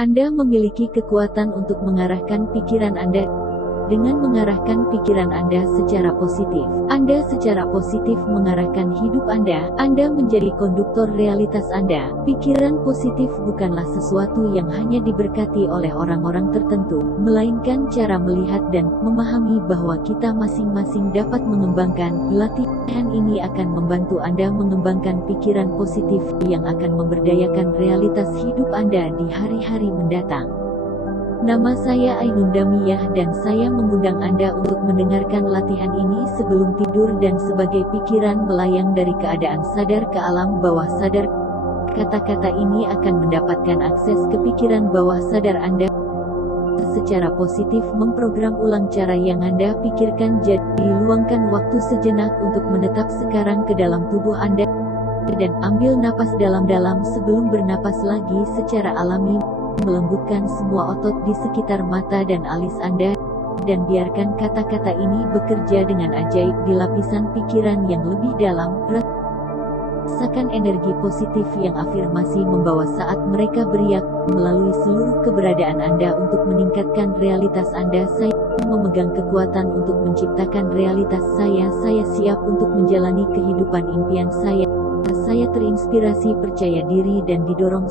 Anda memiliki kekuatan untuk mengarahkan pikiran Anda. Dengan mengarahkan pikiran Anda secara positif, Anda secara positif mengarahkan hidup Anda menjadi konduktor realitas Anda. Pikiran positif bukanlah sesuatu yang hanya diberkati oleh orang-orang tertentu, melainkan cara melihat dan memahami bahwa kita masing-masing dapat mengembangkan. Latihan ini akan membantu Anda mengembangkan pikiran positif yang akan memberdayakan realitas hidup Anda di hari-hari mendatang. Nama saya Ainun Damiyah dan saya mengundang Anda untuk mendengarkan latihan ini sebelum tidur dan sebagai pikiran melayang dari keadaan sadar ke alam bawah sadar. Kata-kata ini akan mendapatkan akses ke pikiran bawah sadar Anda. Secara positif memprogram ulang cara yang Anda pikirkan, jadi luangkan waktu sejenak untuk menetap sekarang ke dalam tubuh Anda dan ambil napas dalam-dalam sebelum bernapas lagi secara alami. Melembutkan semua otot di sekitar mata dan alis Anda, dan biarkan kata-kata ini bekerja dengan ajaib di lapisan pikiran yang lebih dalam. Rasakan energi positif yang afirmasi membawa saat mereka beriak melalui seluruh keberadaan Anda untuk meningkatkan realitas Anda. Saya memegang kekuatan untuk menciptakan realitas saya. Saya siap untuk menjalani kehidupan impian saya. Saya terinspirasi, percaya diri dan didorong.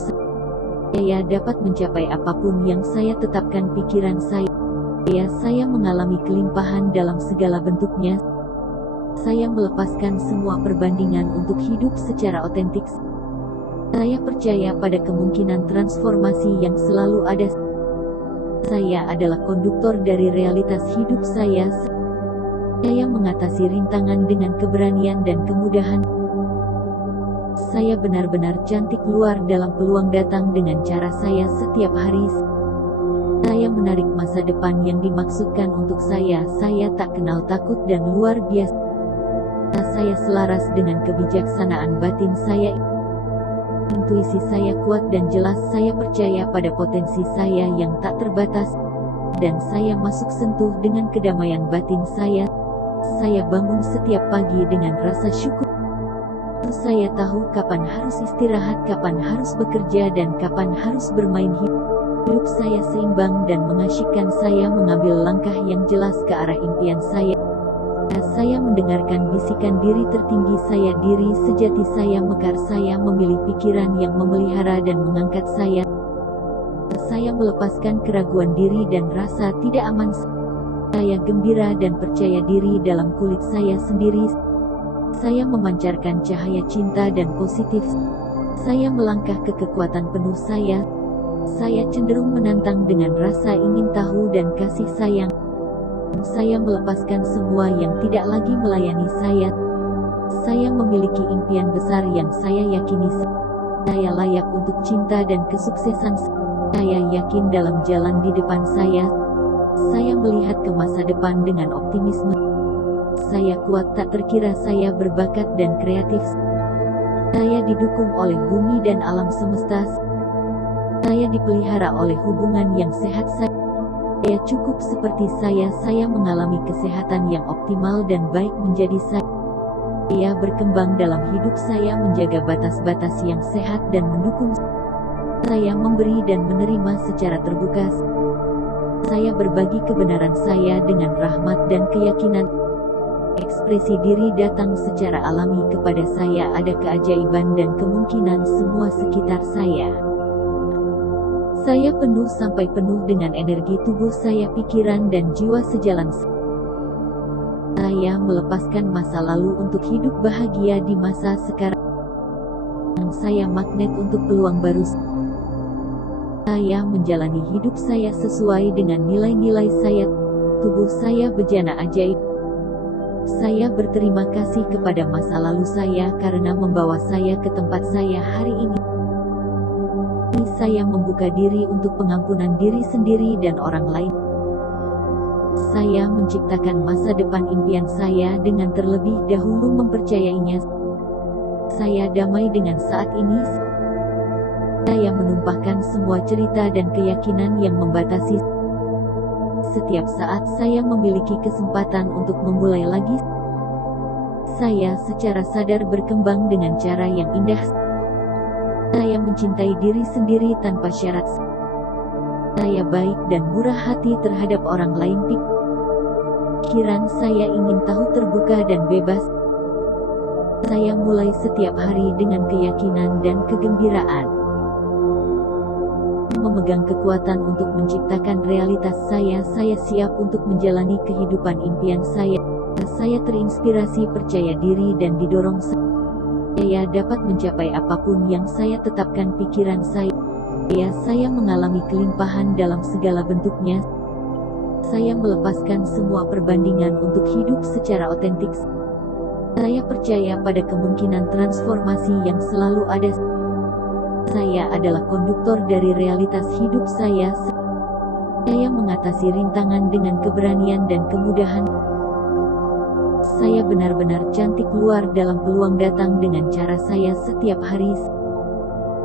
Saya dapat mencapai apapun yang saya tetapkan pikiran saya. Saya mengalami kelimpahan dalam segala bentuknya. Saya melepaskan semua perbandingan untuk hidup secara otentik. Saya percaya pada kemungkinan transformasi yang selalu ada. Saya adalah konduktor dari realitas hidup saya. Saya mengatasi rintangan dengan keberanian dan kemudahan. Saya benar-benar cantik luar dalam peluang datang dengan cara saya setiap hari. Saya menarik masa depan yang dimaksudkan untuk saya. Saya tak kenal takut dan luar biasa. Saya selaras dengan kebijaksanaan batin saya. Intuisi saya kuat dan jelas. Saya percaya pada potensi saya yang tak terbatas. Dan saya masuk sentuh dengan kedamaian batin saya. Saya bangun setiap pagi dengan rasa syukur. Saya tahu kapan harus istirahat, kapan harus bekerja, dan kapan harus bermain. Hidup saya seimbang dan mengasyikkan. Saya mengambil langkah yang jelas ke arah impian saya. Saya mendengarkan bisikan diri tertinggi saya, diri sejati saya mekar. Saya memilih pikiran yang memelihara dan mengangkat saya. Saya melepaskan keraguan diri dan rasa tidak aman. Saya gembira dan percaya diri dalam kulit saya sendiri. Saya memancarkan cahaya cinta dan positif. Saya melangkah ke kekuatan penuh saya. Saya cenderung menantang dengan rasa ingin tahu dan kasih sayang. Saya melepaskan semua yang tidak lagi melayani saya. Saya memiliki impian besar yang saya yakini. Saya layak untuk cinta dan kesuksesan. Saya yakin dalam jalan di depan saya. Saya melihat ke masa depan dengan optimisme. Saya kuat tak terkira. Saya berbakat dan kreatif. Saya didukung oleh bumi dan alam semesta. Saya dipelihara oleh hubungan yang sehat. Saya cukup seperti saya mengalami kesehatan yang optimal dan baik menjadi saya berkembang dalam hidup. Saya menjaga batas-batas yang sehat dan mendukung. Saya memberi dan menerima secara terbuka. Saya berbagi kebenaran saya dengan rahmat dan keyakinan. Ekspresi diri datang secara alami kepada saya. Ada keajaiban dan kemungkinan semua sekitar saya. Saya penuh sampai penuh dengan energi tubuh saya, pikiran dan jiwa sejalan. Saya melepaskan masa lalu untuk hidup bahagia di masa sekarang. Saya magnet untuk peluang baru. Saya menjalani hidup saya sesuai dengan nilai-nilai saya. Tubuh saya bejana ajaib. Saya berterima kasih kepada masa lalu saya karena membawa saya ke tempat saya hari ini. Saya membuka diri untuk pengampunan diri sendiri dan orang lain. Saya menciptakan masa depan impian saya dengan terlebih dahulu mempercayainya. Saya damai dengan saat ini. Saya menumpahkan semua cerita dan keyakinan yang membatasi. Setiap saat saya memiliki kesempatan untuk memulai lagi. Saya secara sadar berkembang dengan cara yang indah. Saya mencintai diri sendiri tanpa syarat. Saya baik dan murah hati terhadap orang lain. Pikiran saya ingin tahu, terbuka dan bebas. Saya mulai setiap hari dengan keyakinan dan kegembiraan. Memegang kekuatan untuk menciptakan realitas saya siap untuk menjalani kehidupan impian saya. Saya terinspirasi, percaya diri dan didorong. Saya dapat mencapai apapun yang saya tetapkan. Pikiran saya mengalami kelimpahan dalam segala bentuknya. Saya melepaskan semua perbandingan untuk hidup secara otentik. Saya percaya pada kemungkinan transformasi yang selalu ada. Saya adalah konduktor dari realitas hidup saya. Saya mengatasi rintangan dengan keberanian dan kemudahan. Saya benar-benar cantik keluar dalam peluang datang dengan cara saya setiap hari.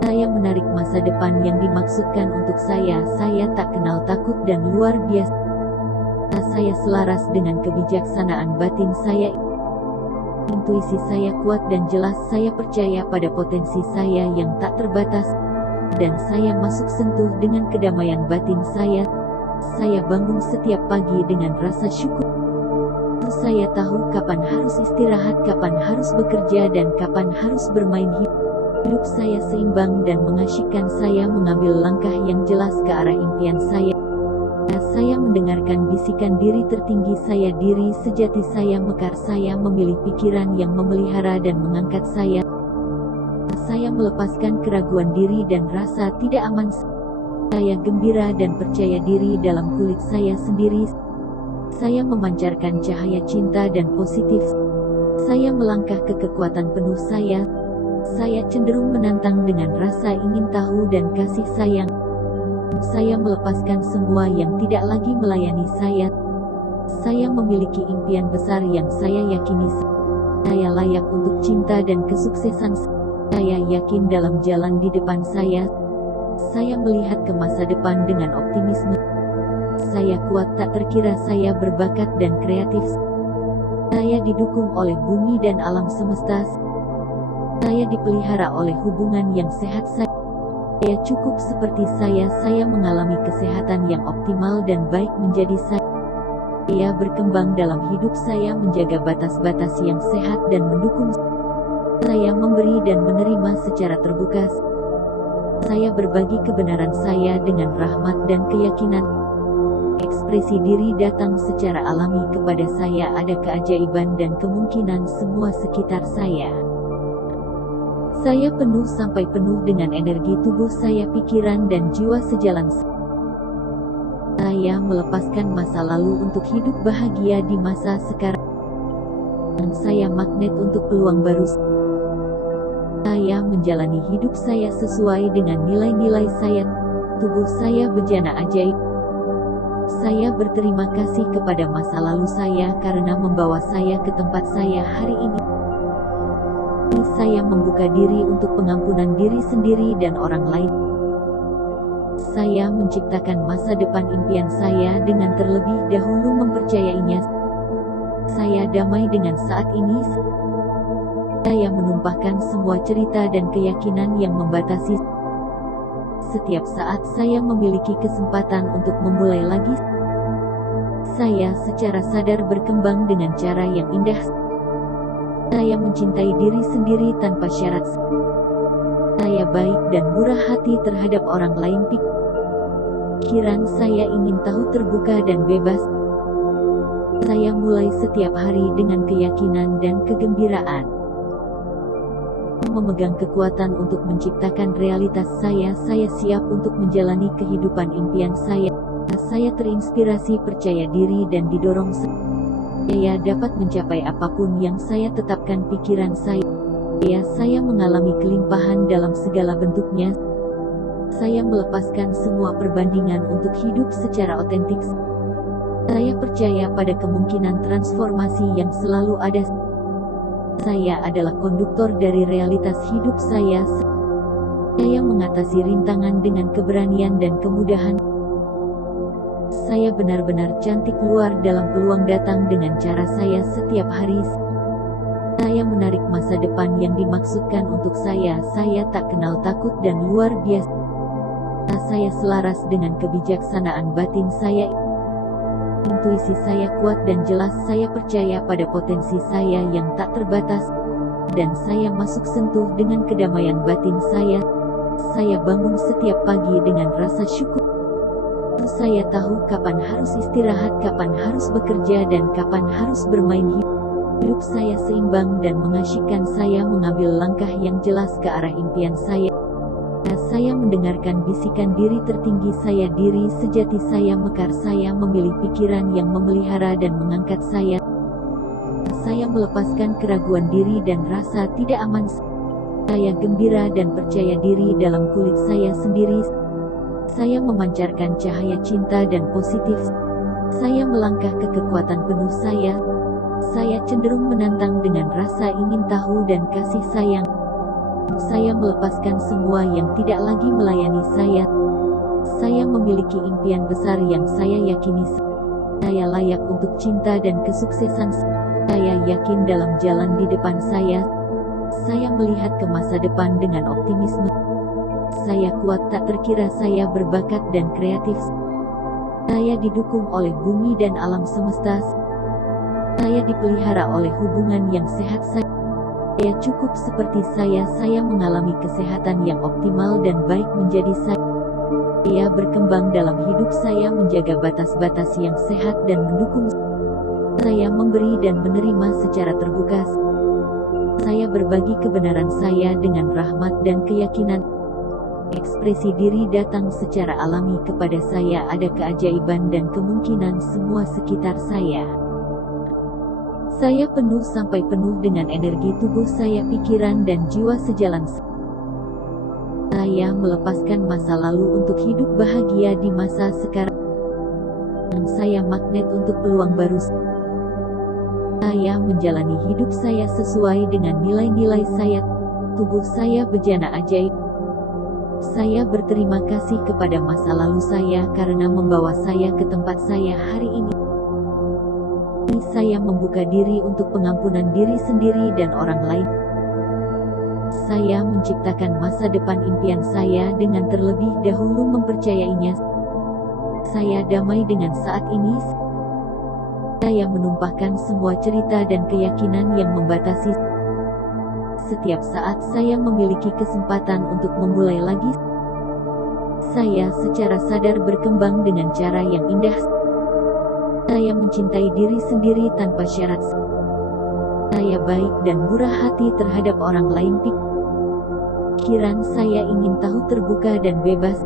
Saya menarik masa depan yang dimaksudkan untuk saya. Saya tak kenal takut dan luar biasa. Saya selaras dengan kebijaksanaan batin saya. Intuisi saya kuat dan jelas. Saya percaya pada potensi saya yang tak terbatas. Dan saya masuk sentuh dengan kedamaian batin saya. Saya bangun setiap pagi dengan rasa syukur. Saya tahu kapan harus istirahat, kapan harus bekerja, dan kapan harus bermain. Hidup saya seimbang dan mengasyikkan. Saya mengambil langkah yang jelas ke arah impian saya. Saya mendengarkan bisikan diri tertinggi saya, diri sejati saya mekar. Saya memilih pikiran yang memelihara dan mengangkat saya. Saya melepaskan keraguan diri dan rasa tidak aman. Saya gembira dan percaya diri dalam kulit saya sendiri. Saya memancarkan cahaya cinta dan positif. Saya melangkah ke kekuatan penuh saya. Saya cenderung menantang dengan rasa ingin tahu dan kasih sayang. Saya melepaskan semua yang tidak lagi melayani saya. Saya memiliki impian besar yang saya yakini. Saya layak untuk cinta dan kesuksesan. Saya yakin dalam jalan di depan saya. Saya melihat ke masa depan dengan optimisme. Saya kuat tak terkira. Saya berbakat dan kreatif. Saya didukung oleh bumi dan alam semesta. Saya dipelihara oleh hubungan yang sehat. Saya cukup seperti saya mengalami kesehatan yang optimal dan baik menjadi saya berkembang dalam hidup. Saya menjaga batas-batas yang sehat dan mendukung. Saya memberi dan menerima secara terbuka. Saya berbagi kebenaran saya dengan rahmat dan keyakinan. Ekspresi diri datang secara alami kepada saya. Ada keajaiban dan kemungkinan semua sekitar saya. Saya penuh sampai penuh dengan energi tubuh saya, pikiran dan jiwa sejalan. Saya melepaskan masa lalu untuk hidup bahagia di masa sekarang. Saya magnet untuk peluang baru. Saya menjalani hidup saya sesuai dengan nilai-nilai saya. Tubuh saya bejana ajaib. Saya berterima kasih kepada masa lalu saya karena membawa saya ke tempat saya hari ini. Saya membuka diri untuk pengampunan diri sendiri dan orang lain. Saya menciptakan masa depan impian saya dengan terlebih dahulu mempercayainya. Saya damai dengan saat ini. Saya menumpahkan semua cerita dan keyakinan yang membatasi. Setiap saat saya memiliki kesempatan untuk memulai lagi. Saya secara sadar berkembang dengan cara yang indah. Saya mencintai diri sendiri tanpa syarat. Saya baik dan murah hati terhadap orang lain. Pikiran saya ingin tahu, terbuka dan bebas. Saya mulai setiap hari dengan keyakinan dan kegembiraan. Memegang kekuatan untuk menciptakan realitas saya siap untuk menjalani kehidupan impian saya. Saya terinspirasi, percaya diri dan didorong. Saya dapat mencapai apapun yang saya tetapkan. Pikiran saya mengalami kelimpahan dalam segala bentuknya. Saya melepaskan semua perbandingan untuk hidup secara otentik. Saya percaya pada kemungkinan transformasi yang selalu ada. Saya adalah konduktor dari realitas hidup saya. Saya mengatasi rintangan dengan keberanian dan kemudahan. Saya benar-benar cantik keluar dalam peluang datang dengan cara saya setiap hari. Saya menarik masa depan yang dimaksudkan untuk saya. Saya tak kenal takut dan luar biasa. Saya selaras dengan kebijaksanaan batin saya. Intuisi saya kuat dan jelas. Saya percaya pada potensi saya yang tak terbatas. Dan saya masuk sentuh dengan kedamaian batin saya. Saya bangun setiap pagi dengan rasa syukur. Saya tahu kapan harus istirahat, kapan harus bekerja, dan kapan harus bermain. Hidup saya seimbang dan mengasyikkan. Saya mengambil langkah yang jelas ke arah impian saya. Saya mendengarkan bisikan diri tertinggi saya, diri sejati saya mekar. Saya memilih pikiran yang memelihara dan mengangkat saya. Saya melepaskan keraguan diri dan rasa tidak aman. Saya gembira dan percaya diri dalam kulit saya sendiri. Saya memancarkan cahaya cinta dan positif. Saya melangkah ke kekuatan penuh saya. Saya cenderung menantang dengan rasa ingin tahu dan kasih sayang. Saya melepaskan semua yang tidak lagi melayani saya. Saya memiliki impian besar yang saya yakini. Saya layak untuk cinta dan kesuksesan. Saya yakin dalam jalan di depan saya. Saya melihat ke masa depan dengan optimisme. Saya kuat tak terkira. Saya berbakat dan kreatif. Saya didukung oleh bumi dan alam semesta. Saya dipelihara oleh hubungan yang sehat. Saya cukup seperti saya mengalami kesehatan yang optimal dan baik menjadi saya berkembang dalam hidup. Saya menjaga batas-batas yang sehat dan mendukung. Saya memberi dan menerima secara terbuka. Saya berbagi kebenaran saya dengan rahmat dan keyakinan. Ekspresi diri datang secara alami kepada saya. Ada keajaiban dan kemungkinan semua sekitar saya. Saya penuh sampai penuh dengan energi tubuh saya, pikiran dan jiwa sejalan. Saya melepaskan masa lalu untuk hidup bahagia di masa sekarang. Saya magnet untuk peluang baru. Saya menjalani hidup saya sesuai dengan nilai-nilai saya. Tubuh saya bejana ajaib. Saya berterima kasih kepada masa lalu saya karena membawa saya ke tempat saya hari ini. Saya membuka diri untuk pengampunan diri sendiri dan orang lain. Saya menciptakan masa depan impian saya dengan terlebih dahulu mempercayainya. Saya damai dengan saat ini. Saya menumpahkan semua cerita dan keyakinan yang membatasi. Setiap saat saya memiliki kesempatan untuk memulai lagi. Saya secara sadar berkembang dengan cara yang indah. Saya mencintai diri sendiri tanpa syarat. Saya baik dan murah hati terhadap orang lain. Pikiran saya ingin tahu, terbuka dan bebas.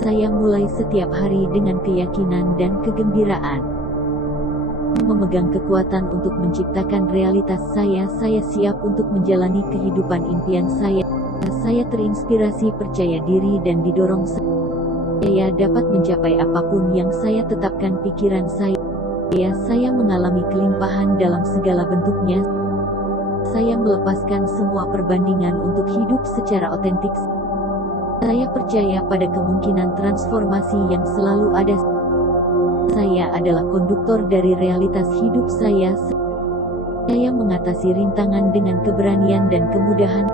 Saya mulai setiap hari dengan keyakinan dan kegembiraan. Memegang kekuatan untuk menciptakan realitas saya. Saya siap untuk menjalani kehidupan impian saya. Saya terinspirasi, percaya diri dan didorong. Saya dapat mencapai apapun yang saya tetapkan. Pikiran saya mengalami kelimpahan dalam segala bentuknya. Saya melepaskan semua perbandingan untuk hidup secara otentik. Saya percaya pada kemungkinan transformasi yang selalu ada. Saya adalah konduktor dari realitas hidup saya. Saya mengatasi rintangan dengan keberanian dan kemudahan.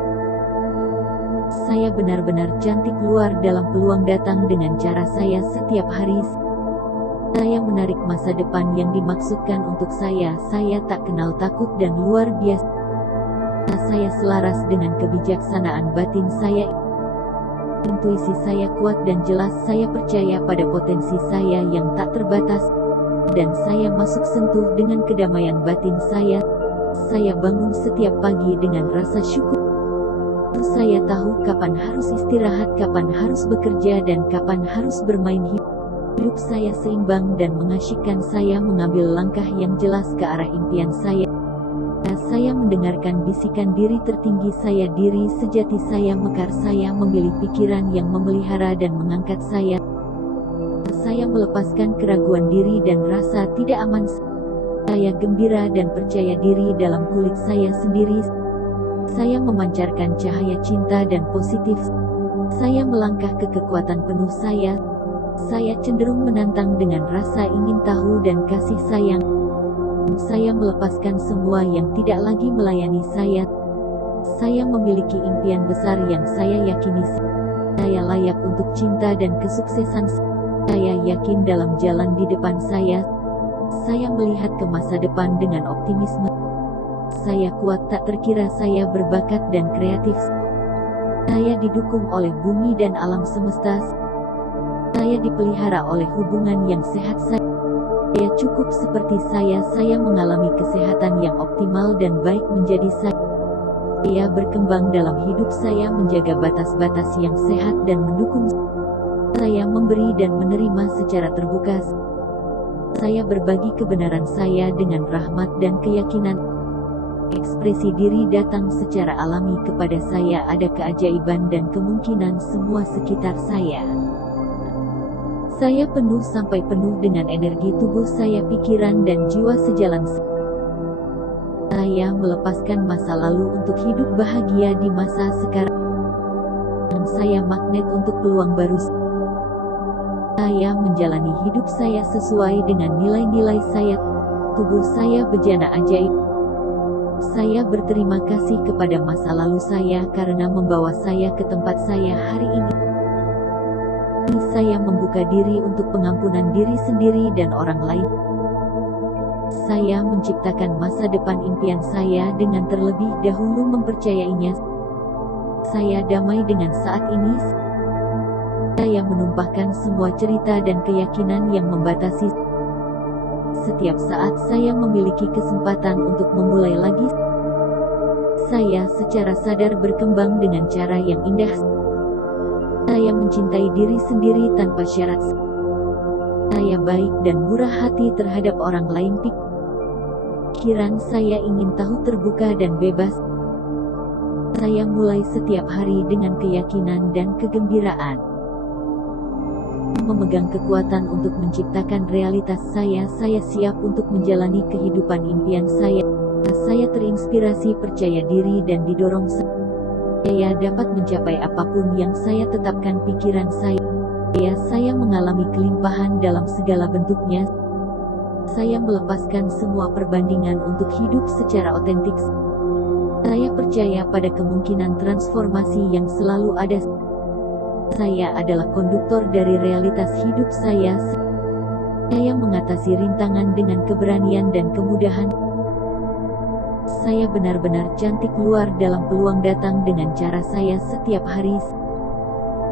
Saya benar-benar cantik luar dalam peluang datang dengan cara saya setiap hari. Saya menarik masa depan yang dimaksudkan untuk saya. Saya tak kenal takut dan luar biasa. Saya selaras dengan kebijaksanaan batin saya. Intuisi saya kuat dan jelas. Saya percaya pada potensi saya yang tak terbatas. Dan saya masuk sentuh dengan kedamaian batin saya. Saya bangun setiap pagi dengan rasa syukur. Saya tahu kapan harus istirahat, kapan harus bekerja, dan kapan harus bermain. Hidup saya seimbang dan mengasyikkan. Saya mengambil langkah yang jelas ke arah impian saya. Saya mendengarkan bisikan diri tertinggi saya, diri sejati saya mekar. Saya memilih pikiran yang memelihara dan mengangkat saya. Saya melepaskan keraguan diri dan rasa tidak aman. Saya gembira dan percaya diri dalam kulit saya sendiri. Saya memancarkan cahaya cinta dan positif. Saya melangkah ke kekuatan penuh saya. Saya cenderung menantang dengan rasa ingin tahu dan kasih sayang. Saya melepaskan semua yang tidak lagi melayani saya. Saya memiliki impian besar yang saya yakini. Saya layak untuk cinta dan kesuksesan. Saya yakin dalam jalan di depan saya. Saya melihat ke masa depan dengan optimisme. Saya kuat tak terkira, saya berbakat dan kreatif. Saya didukung oleh bumi dan alam semesta. Saya dipelihara oleh hubungan yang sehat. Saya cukup seperti saya mengalami kesehatan yang optimal dan baik menjadi saya berkembang dalam hidup, saya menjaga batas-batas yang sehat dan mendukung. Saya memberi dan menerima secara terbuka. Saya berbagi kebenaran saya dengan rahmat dan keyakinan. Ekspresi diri datang secara alami kepada saya, ada keajaiban dan kemungkinan semua sekitar saya. Saya penuh sampai penuh dengan energi tubuh saya, pikiran dan jiwa sejalan. Saya melepaskan masa lalu untuk hidup bahagia di masa sekarang. Saya magnet untuk peluang baru. Saya menjalani hidup saya sesuai dengan nilai-nilai saya. Tubuh saya bejana ajaib. Saya berterima kasih kepada masa lalu saya karena membawa saya ke tempat saya hari ini. Saya membuka diri untuk pengampunan diri sendiri dan orang lain. Saya menciptakan masa depan impian saya dengan terlebih dahulu mempercayainya. Saya damai dengan saat ini. Saya menumpahkan semua cerita dan keyakinan yang membatasi. Setiap saat saya memiliki kesempatan untuk memulai lagi. Saya secara sadar berkembang dengan cara yang indah. Saya mencintai diri sendiri tanpa syarat. Saya baik dan murah hati terhadap orang lain. Pikiran saya ingin tahu, terbuka dan bebas. Saya mulai setiap hari dengan keyakinan dan kegembiraan. Memegang kekuatan untuk menciptakan realitas saya siap untuk menjalani kehidupan impian saya. Saya terinspirasi, percaya diri dan didorong. Saya dapat mencapai apapun yang saya tetapkan. Pikiran saya mengalami kelimpahan dalam segala bentuknya. Saya melepaskan semua perbandingan untuk hidup secara otentik. Saya percaya pada kemungkinan transformasi yang selalu ada. Saya adalah konduktor dari realitas hidup saya. Saya mengatasi rintangan dengan keberanian dan kemudahan. Saya benar-benar cantik luar dalam peluang datang dengan cara saya setiap hari.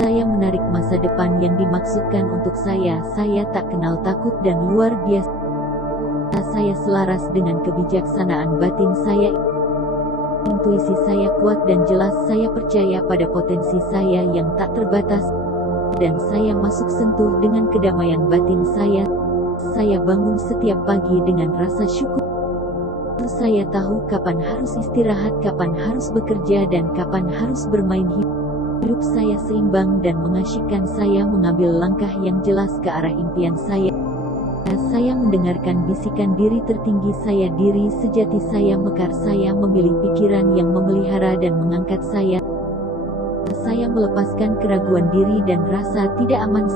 Saya menarik masa depan yang dimaksudkan untuk saya. Saya tak kenal takut dan luar biasa. Saya selaras dengan kebijaksanaan batin saya. Intuisi saya kuat dan jelas. Saya percaya pada potensi saya yang tak terbatas. Dan saya masuk sentuh dengan kedamaian batin saya. Saya bangun setiap pagi dengan rasa syukur. Saya tahu kapan harus istirahat, kapan harus bekerja, dan kapan harus bermain. Hidup saya seimbang dan mengasyikkan. Saya mengambil langkah yang jelas ke arah impian saya. Saya mendengarkan bisikan diri tertinggi saya, diri sejati saya mekar. Saya memilih pikiran yang memelihara dan mengangkat saya. Saya melepaskan keraguan diri dan rasa tidak aman.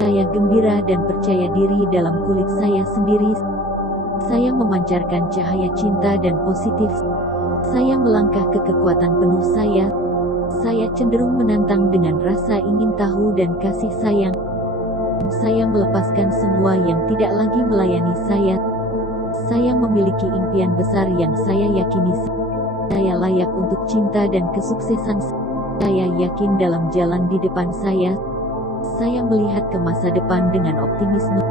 Saya gembira dan percaya diri dalam kulit saya sendiri. Saya memancarkan cahaya cinta dan positif. Saya melangkah ke kekuatan penuh saya. Saya cenderung menantang dengan rasa ingin tahu dan kasih sayang. Saya melepaskan semua yang tidak lagi melayani saya. Saya memiliki impian besar yang saya yakini. Saya layak untuk cinta dan kesuksesan. Saya yakin dalam jalan di depan saya. Saya melihat ke masa depan dengan optimisme.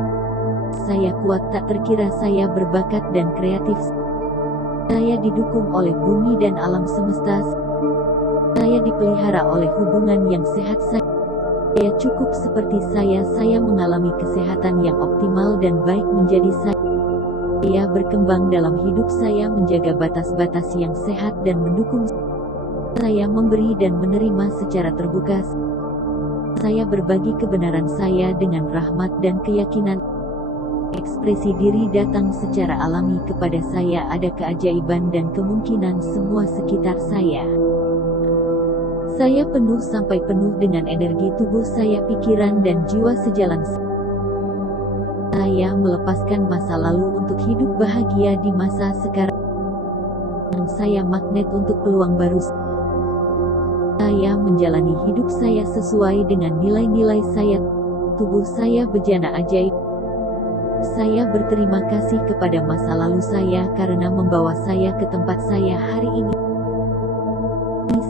Saya kuat tak terkira, saya berbakat dan kreatif. Saya didukung oleh bumi dan alam semesta. Saya dipelihara oleh hubungan yang sehat. Saya cukup seperti saya mengalami kesehatan yang optimal dan baik menjadi saya berkembang dalam hidup, saya menjaga batas-batas yang sehat dan mendukung. Saya memberi dan menerima secara terbuka. Saya berbagi kebenaran saya dengan rahmat dan keyakinan. Ekspresi diri datang secara alami kepada saya, ada keajaiban dan kemungkinan semua sekitar saya. Saya penuh sampai penuh dengan energi tubuh saya, pikiran dan jiwa sejalan. Saya melepaskan masa lalu untuk hidup bahagia di masa sekarang. Saya magnet untuk peluang baru. Saya menjalani hidup saya sesuai dengan nilai-nilai saya. Tubuh saya bejana ajaib. Saya berterima kasih kepada masa lalu saya karena membawa saya ke tempat saya hari ini.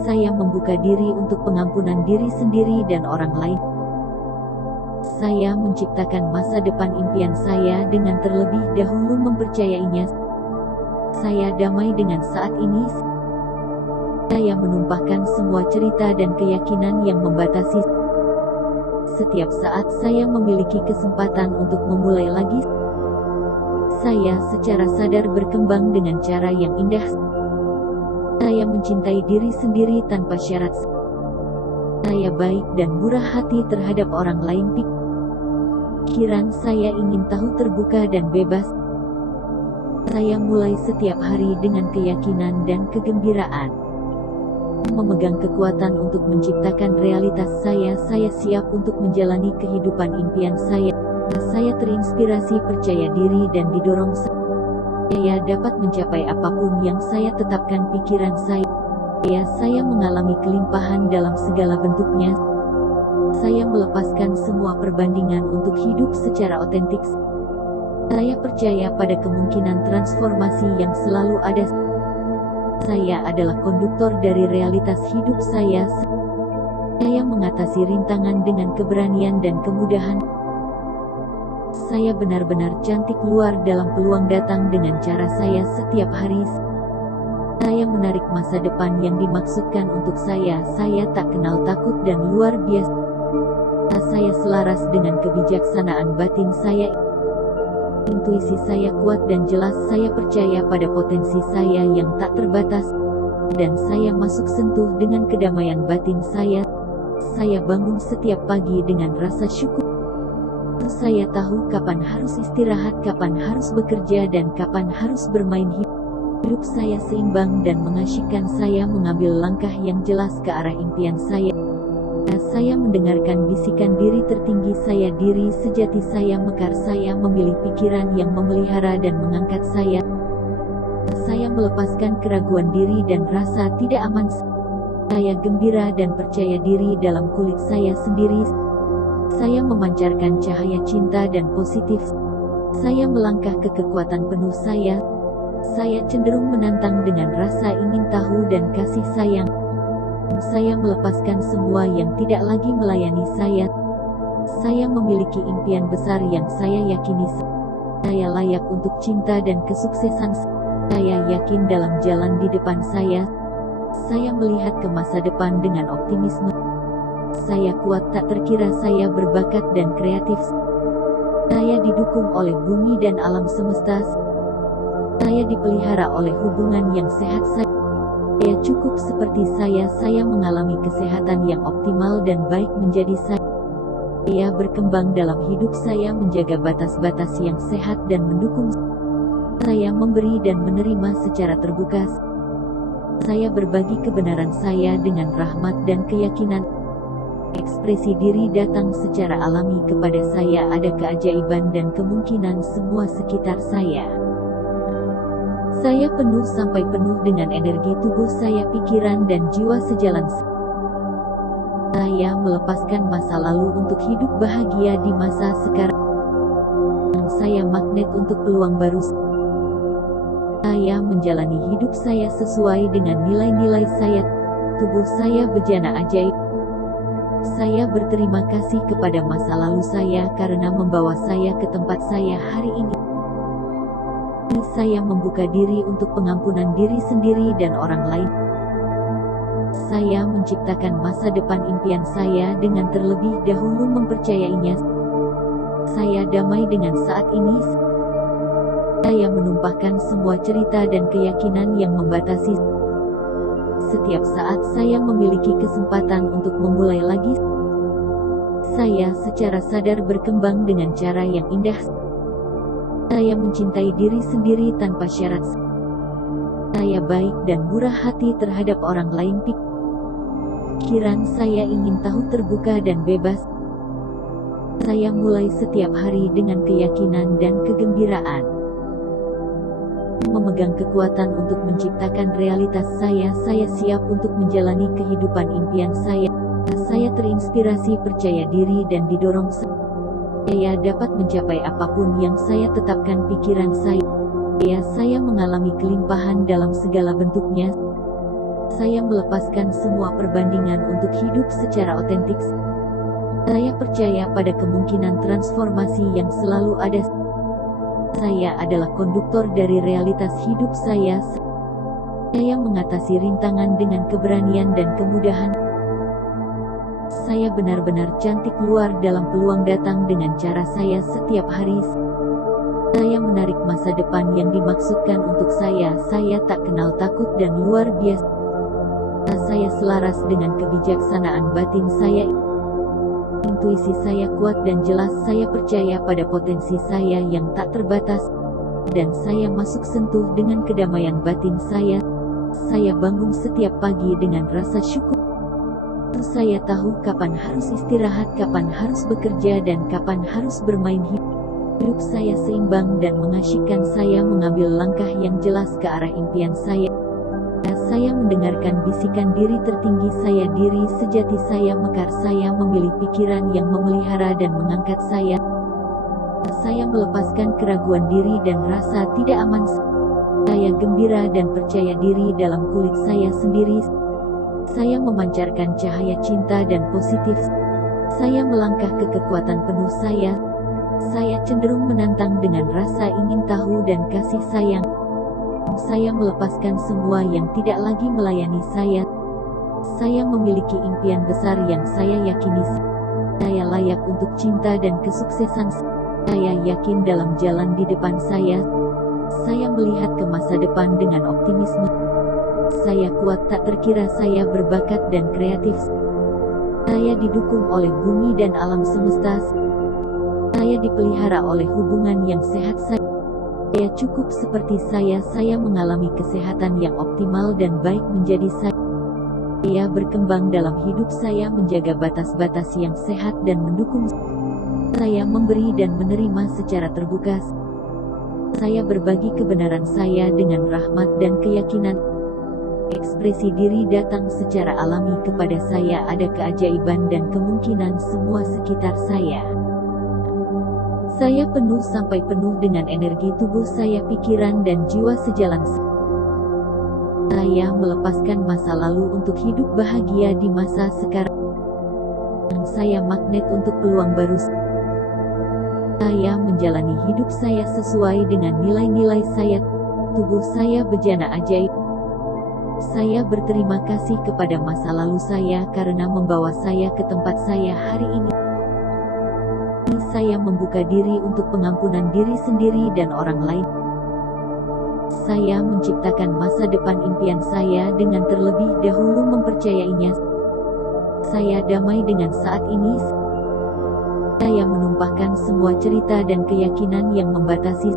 Saya membuka diri untuk pengampunan diri sendiri dan orang lain. Saya menciptakan masa depan impian saya dengan terlebih dahulu mempercayainya. Saya damai dengan saat ini. Saya menumpahkan semua cerita dan keyakinan yang membatasi. Setiap saat saya memiliki kesempatan untuk memulai lagi. Saya secara sadar berkembang dengan cara yang indah. Saya mencintai diri sendiri tanpa syarat. Saya baik dan murah hati terhadap orang lain. Pikiran saya ingin tahu, terbuka dan bebas. Saya mulai setiap hari dengan keyakinan dan kegembiraan. Memegang kekuatan untuk menciptakan realitas saya. Saya siap untuk menjalani kehidupan impian saya. Saya terinspirasi, percaya diri dan didorong. Saya dapat mencapai apapun yang saya tetapkan pikiran saya. Saya mengalami kelimpahan dalam segala bentuknya. Saya melepaskan semua perbandingan untuk hidup secara otentik. Saya percaya pada kemungkinan transformasi yang selalu ada. Saya adalah konduktor dari realitas hidup saya. Saya mengatasi rintangan dengan keberanian dan kemudahan. Saya benar-benar cantik luar dalam peluang datang dengan cara saya setiap hari. Saya menarik masa depan yang dimaksudkan untuk saya. Saya tak kenal takut dan luar biasa. Saya selaras dengan kebijaksanaan batin saya. Intuisi saya kuat dan jelas. Saya percaya pada potensi saya yang tak terbatas. Dan saya masuk sentuh dengan kedamaian batin saya. Saya bangun setiap pagi dengan rasa syukur. Saya tahu kapan harus istirahat, kapan harus bekerja, dan kapan harus bermain. Hidup saya seimbang dan mengasyikkan. Saya mengambil langkah yang jelas ke arah impian saya. Saya mendengarkan bisikan diri tertinggi saya, diri sejati saya mekar. Saya memilih pikiran yang memelihara dan mengangkat saya. Saya melepaskan keraguan diri dan rasa tidak aman. Saya gembira dan percaya diri dalam kulit saya sendiri. Saya memancarkan cahaya cinta dan positif. Saya melangkah ke kekuatan penuh saya. Saya cenderung menantang dengan rasa ingin tahu dan kasih sayang. Saya melepaskan semua yang tidak lagi melayani saya. Saya memiliki impian besar yang saya yakini. Saya layak untuk cinta dan kesuksesan. Saya yakin dalam jalan di depan saya. Saya melihat ke masa depan dengan optimisme. Saya kuat tak terkira. Saya berbakat dan kreatif. Saya didukung oleh bumi dan alam semesta. Saya dipelihara oleh hubungan yang sehat. Saya cukup seperti saya mengalami kesehatan yang optimal dan baik menjadi saya. Saya berkembang dalam hidup. Saya menjaga batas-batas yang sehat dan mendukung. Saya memberi dan menerima secara terbuka. Saya berbagi kebenaran saya dengan rahmat dan keyakinan. Ekspresi diri datang secara alami kepada saya. Ada keajaiban dan kemungkinan semua sekitar saya. Saya penuh sampai penuh dengan energi tubuh saya, pikiran dan jiwa sejalan. Saya melepaskan masa lalu untuk hidup bahagia di masa sekarang. Saya magnet untuk peluang baru. Saya menjalani hidup saya sesuai dengan nilai-nilai saya. Tubuh saya bejana ajaib. Saya berterima kasih kepada masa lalu saya karena membawa saya ke tempat saya hari ini. Saya membuka diri untuk pengampunan diri sendiri dan orang lain. Saya menciptakan masa depan impian saya dengan terlebih dahulu mempercayainya. Saya damai dengan saat ini. Saya menumpahkan semua cerita dan keyakinan yang membatasi. Setiap saat saya memiliki kesempatan untuk memulai lagi. Saya secara sadar berkembang dengan cara yang indah. Saya mencintai diri sendiri tanpa syarat. Saya baik dan murah hati terhadap orang lain. Pikiran saya ingin tahu, terbuka dan bebas. Saya mulai setiap hari dengan keyakinan dan kegembiraan. memegang kekuatan untuk menciptakan realitas saya. Saya siap untuk menjalani kehidupan impian saya. Saya terinspirasi, percaya diri dan didorong saya dapat mencapai apapun yang saya tetapkan pikiran saya. Saya mengalami kelimpahan dalam segala bentuknya. Saya melepaskan semua perbandingan untuk hidup secara otentik. Saya percaya pada kemungkinan transformasi yang selalu ada. Saya adalah konduktor dari realitas hidup saya. Saya mengatasi rintangan dengan keberanian dan kemudahan. Saya benar-benar cantik luar dalam peluang datang dengan cara saya setiap hari. Saya menarik masa depan yang dimaksudkan untuk saya. Saya tak kenal takut dan luar biasa. Saya selaras dengan kebijaksanaan batin saya. Intuisi saya kuat dan jelas. Saya percaya pada potensi saya yang tak terbatas. Dan saya masuk sentuh dengan kedamaian batin saya. Saya bangun setiap pagi dengan rasa syukur. Saya tahu kapan harus istirahat, kapan harus bekerja, dan kapan harus bermain. Hidup saya seimbang dan mengasyikkan. Saya mengambil langkah yang jelas ke arah impian saya. Saya mendengarkan bisikan diri tertinggi saya, diri sejati saya mekar. Saya memilih pikiran yang memelihara dan mengangkat saya. Saya melepaskan keraguan diri dan rasa tidak aman. Saya gembira dan percaya diri dalam kulit saya sendiri. Saya memancarkan cahaya cinta dan positif. Saya melangkah ke kekuatan penuh saya. Saya cenderung menantang dengan rasa ingin tahu dan kasih sayang. Saya melepaskan semua yang tidak lagi melayani saya. Saya memiliki impian besar yang saya yakini. Saya layak untuk cinta dan kesuksesan. Saya yakin dalam jalan di depan saya. Saya melihat ke masa depan dengan optimisme. Saya kuat tak terkira. Saya berbakat dan kreatif. Saya didukung oleh bumi dan alam semesta. Saya dipelihara oleh hubungan yang sehat. Saya cukup seperti saya mengalami kesehatan yang optimal dan baik menjadi saya berkembang dalam hidup. Saya menjaga batas-batas yang sehat dan mendukung. Saya memberi dan menerima secara terbuka. Saya berbagi kebenaran saya dengan rahmat dan keyakinan. Ekspresi diri datang secara alami kepada saya. Ada keajaiban dan kemungkinan semua sekitar saya. Saya penuh sampai penuh dengan energi tubuh saya, pikiran dan jiwa sejalan. Saya melepaskan masa lalu untuk hidup bahagia di masa sekarang. Saya magnet untuk peluang baru. Saya menjalani hidup saya sesuai dengan nilai-nilai saya. Tubuh saya bejana ajaib. Saya berterima kasih kepada masa lalu saya karena membawa saya ke tempat saya hari ini. Saya membuka diri untuk pengampunan diri sendiri dan orang lain. Saya menciptakan masa depan impian saya dengan terlebih dahulu mempercayainya. Saya damai dengan saat ini. Saya menumpahkan semua cerita dan keyakinan yang membatasi.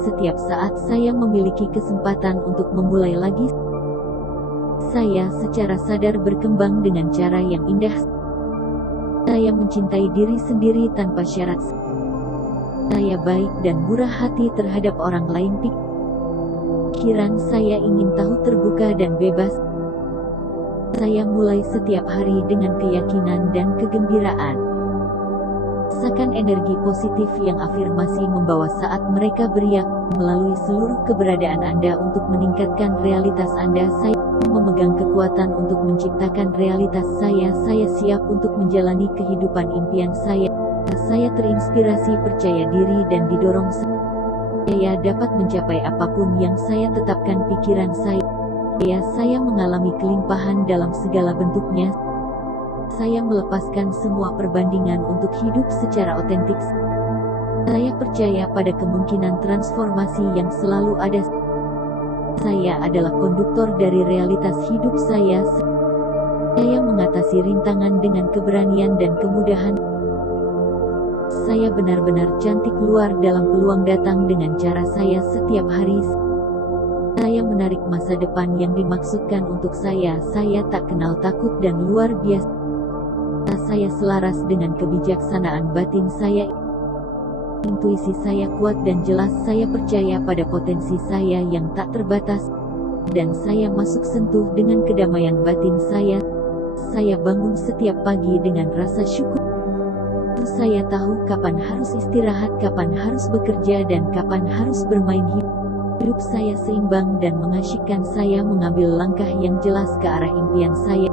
Setiap saat saya memiliki kesempatan untuk memulai lagi. Saya secara sadar berkembang dengan cara yang indah. Saya mencintai diri sendiri tanpa syarat. Saya baik dan murah hati terhadap orang lain. Pikiran saya ingin tahu, terbuka dan bebas. Saya mulai setiap hari dengan keyakinan dan kegembiraan. Rasakan energi positif yang afirmasi membawa saat mereka beriak melalui seluruh keberadaan Anda untuk meningkatkan realitas Anda. Saya memegang kekuatan untuk menciptakan realitas saya. Saya siap untuk menjalani kehidupan impian saya. Saya terinspirasi, percaya diri dan didorong. Saya dapat mencapai apapun yang saya tetapkan pikiran saya. Saya mengalami kelimpahan dalam segala bentuknya. Saya melepaskan semua perbandingan untuk hidup secara otentik. Saya percaya pada kemungkinan transformasi yang selalu ada. Saya adalah konduktor dari realitas hidup saya. Saya mengatasi rintangan dengan keberanian dan kemudahan. Saya benar-benar cantik luar dalam peluang datang dengan cara saya setiap hari. Saya menarik masa depan yang dimaksudkan untuk saya. Saya tak kenal takut dan luar biasa. Saya selaras dengan kebijaksanaan batin saya. Intuisi saya kuat dan jelas. Saya percaya pada potensi saya yang tak terbatas, dan saya masuk sentuh dengan kedamaian batin saya. Saya bangun setiap pagi dengan rasa syukur. Saya tahu kapan harus istirahat, kapan harus bekerja, dan kapan harus bermain. Hidup saya seimbang dan mengasyikkan. Saya mengambil langkah yang jelas ke arah impian saya.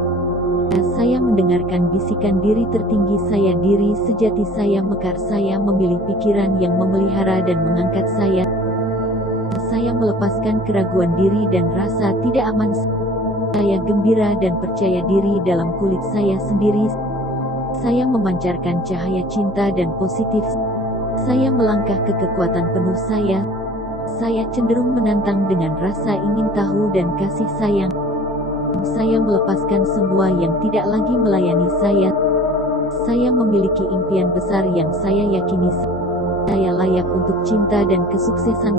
Saya mendengarkan bisikan diri tertinggi saya, diri sejati saya mekar. Saya memilih pikiran yang memelihara dan mengangkat saya. Saya melepaskan keraguan diri dan rasa tidak aman. Saya gembira dan percaya diri dalam kulit saya sendiri. Saya memancarkan cahaya cinta dan positif. Saya melangkah ke kekuatan penuh saya. Saya cenderung menantang dengan rasa ingin tahu dan kasih sayang. Saya melepaskan semua yang tidak lagi melayani saya. Saya memiliki impian besar yang saya yakini. Saya layak untuk cinta dan kesuksesan.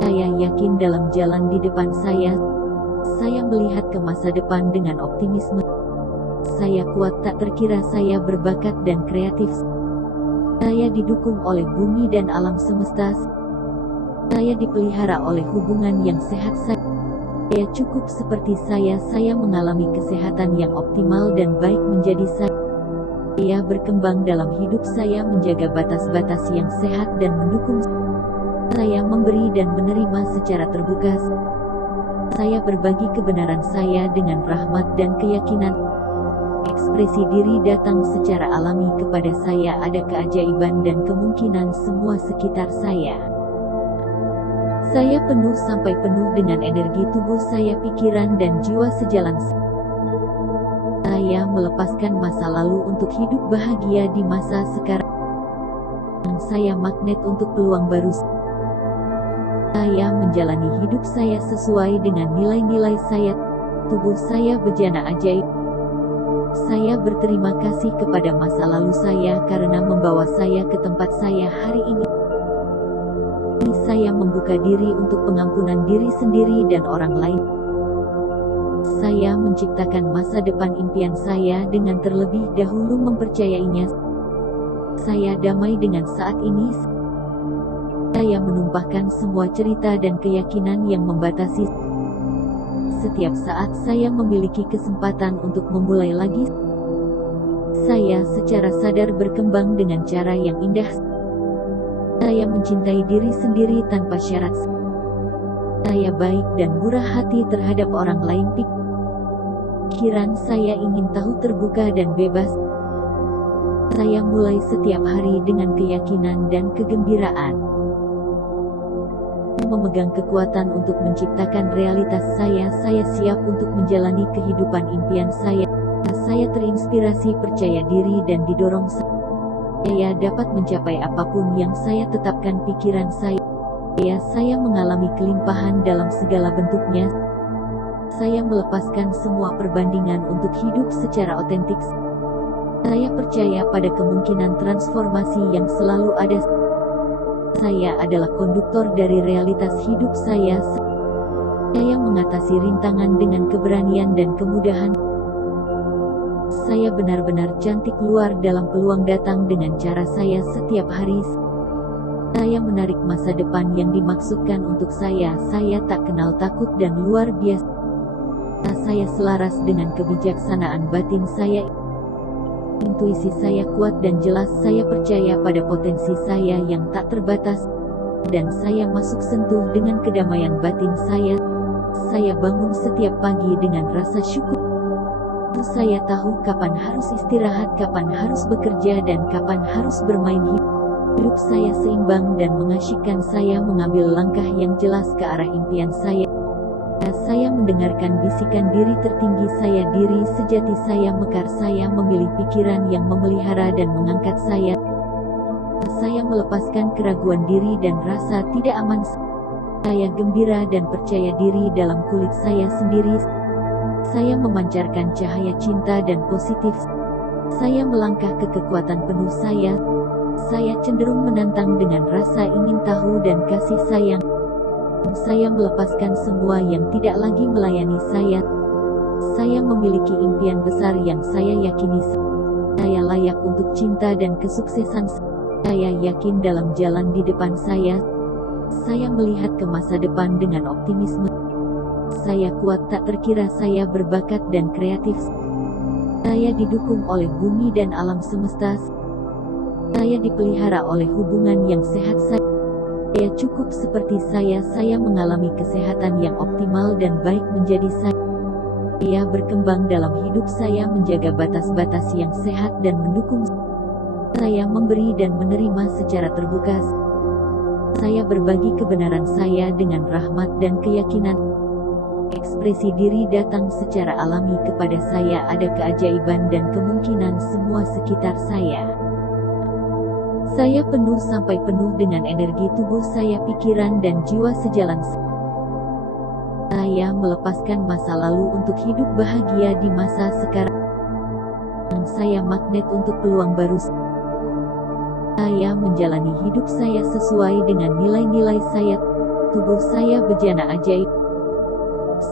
Saya yakin dalam jalan di depan saya. Saya melihat ke masa depan dengan optimisme. Saya kuat tak terkira. Saya berbakat dan kreatif. Saya didukung oleh bumi dan alam semesta. Saya dipelihara oleh hubungan yang sehat. Saya cukup seperti saya mengalami kesehatan yang optimal dan baik menjadi saya berkembang dalam hidup. Saya menjaga batas-batas yang sehat dan mendukung. Saya memberi dan menerima secara terbuka. Saya berbagi kebenaran saya dengan rahmat dan keyakinan. Ekspresi diri datang secara alami kepada saya. Ada keajaiban dan kemungkinan semua sekitar saya. Saya penuh sampai penuh dengan energi tubuh saya, pikiran dan jiwa sejalan. Saya melepaskan masa lalu untuk hidup bahagia di masa sekarang. Saya magnet untuk peluang baru. Saya menjalani hidup saya sesuai dengan nilai-nilai saya. Tubuh saya bejana ajaib. Saya berterima kasih kepada masa lalu saya karena membawa saya ke tempat saya hari ini. Saya membuka diri untuk pengampunan diri sendiri dan orang lain. Saya menciptakan masa depan impian saya dengan terlebih dahulu mempercayainya. Saya damai dengan saat ini. Saya menumpahkan semua cerita dan keyakinan yang membatasi. Setiap saat saya memiliki kesempatan untuk memulai lagi. Saya secara sadar berkembang dengan cara yang indah. Saya mencintai diri sendiri tanpa syarat. Saya baik dan murah hati terhadap orang lain. Pikiran saya ingin tahu, terbuka dan bebas. Saya mulai setiap hari dengan keyakinan dan kegembiraan. Memegang kekuatan untuk menciptakan realitas saya. Saya siap untuk menjalani kehidupan impian saya. Saya terinspirasi, percaya diri dan didorong. Saya dapat mencapai apapun yang saya tetapkan pikiran saya. Saya mengalami kelimpahan dalam segala bentuknya. Saya melepaskan semua perbandingan untuk hidup secara otentik. Saya percaya pada kemungkinan transformasi yang selalu ada. Saya adalah konduktor dari realitas hidup saya. Saya mengatasi rintangan dengan keberanian dan kemudahan. Saya benar-benar cantik luar dalam peluang datang dengan cara saya setiap hari. Saya menarik masa depan yang dimaksudkan untuk saya. Saya tak kenal takut dan luar biasa. Saya selaras dengan kebijaksanaan batin saya. Intuisi saya kuat dan jelas. Saya percaya pada potensi saya yang tak terbatas, dan saya masuk sentuh dengan kedamaian batin saya. Saya bangun setiap pagi dengan rasa syukur. Saya tahu kapan harus istirahat, kapan harus bekerja, dan kapan harus bermain. Hidup saya seimbang dan mengasyikkan. Saya mengambil langkah yang jelas ke arah impian saya. Saya mendengarkan bisikan diri tertinggi saya, diri sejati saya mekar. Saya memilih pikiran yang memelihara dan mengangkat saya. Saya melepaskan keraguan diri dan rasa tidak aman. Saya gembira dan percaya diri dalam kulit saya sendiri. Saya memancarkan cahaya cinta dan positif. Saya melangkah ke kekuatan penuh saya. Saya cenderung menantang dengan rasa ingin tahu dan kasih sayang. Saya melepaskan semua yang tidak lagi melayani saya. Saya memiliki impian besar yang saya yakini. Saya layak untuk cinta dan kesuksesan. Saya yakin dalam jalan di depan saya. Saya melihat ke masa depan dengan optimisme. Saya kuat tak terkira, saya berbakat dan kreatif. Saya didukung oleh bumi dan alam semesta. Saya dipelihara oleh hubungan yang sehat. Saya cukup seperti saya mengalami kesehatan yang optimal dan baik menjadi saya berkembang dalam hidup, saya menjaga batas-batas yang sehat dan mendukung. Saya memberi dan menerima secara terbuka. Saya berbagi kebenaran saya dengan rahmat dan keyakinan. Ekspresi diri datang secara alami kepada saya, ada keajaiban dan kemungkinan semua sekitar saya. Saya penuh sampai penuh dengan energi tubuh saya, pikiran dan jiwa sejalan. Saya melepaskan masa lalu untuk hidup bahagia di masa sekarang. Saya magnet untuk peluang baru. Saya menjalani hidup saya sesuai dengan nilai-nilai saya. Tubuh saya bejana ajaib.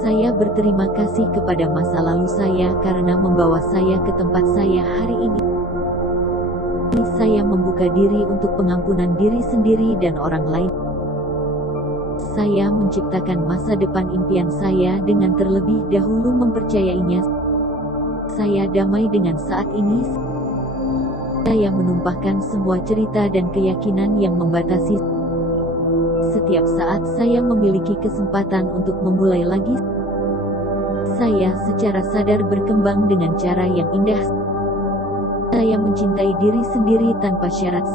Saya berterima kasih kepada masa lalu saya karena membawa saya ke tempat saya hari ini. Saya membuka diri untuk pengampunan diri sendiri dan orang lain. Saya menciptakan masa depan impian saya dengan terlebih dahulu mempercayainya. Saya damai dengan saat ini. Saya menumpahkan semua cerita dan keyakinan yang membatasi. Setiap saat saya memiliki kesempatan untuk memulai lagi. Saya secara sadar berkembang dengan cara yang indah. Saya mencintai diri sendiri tanpa syarat.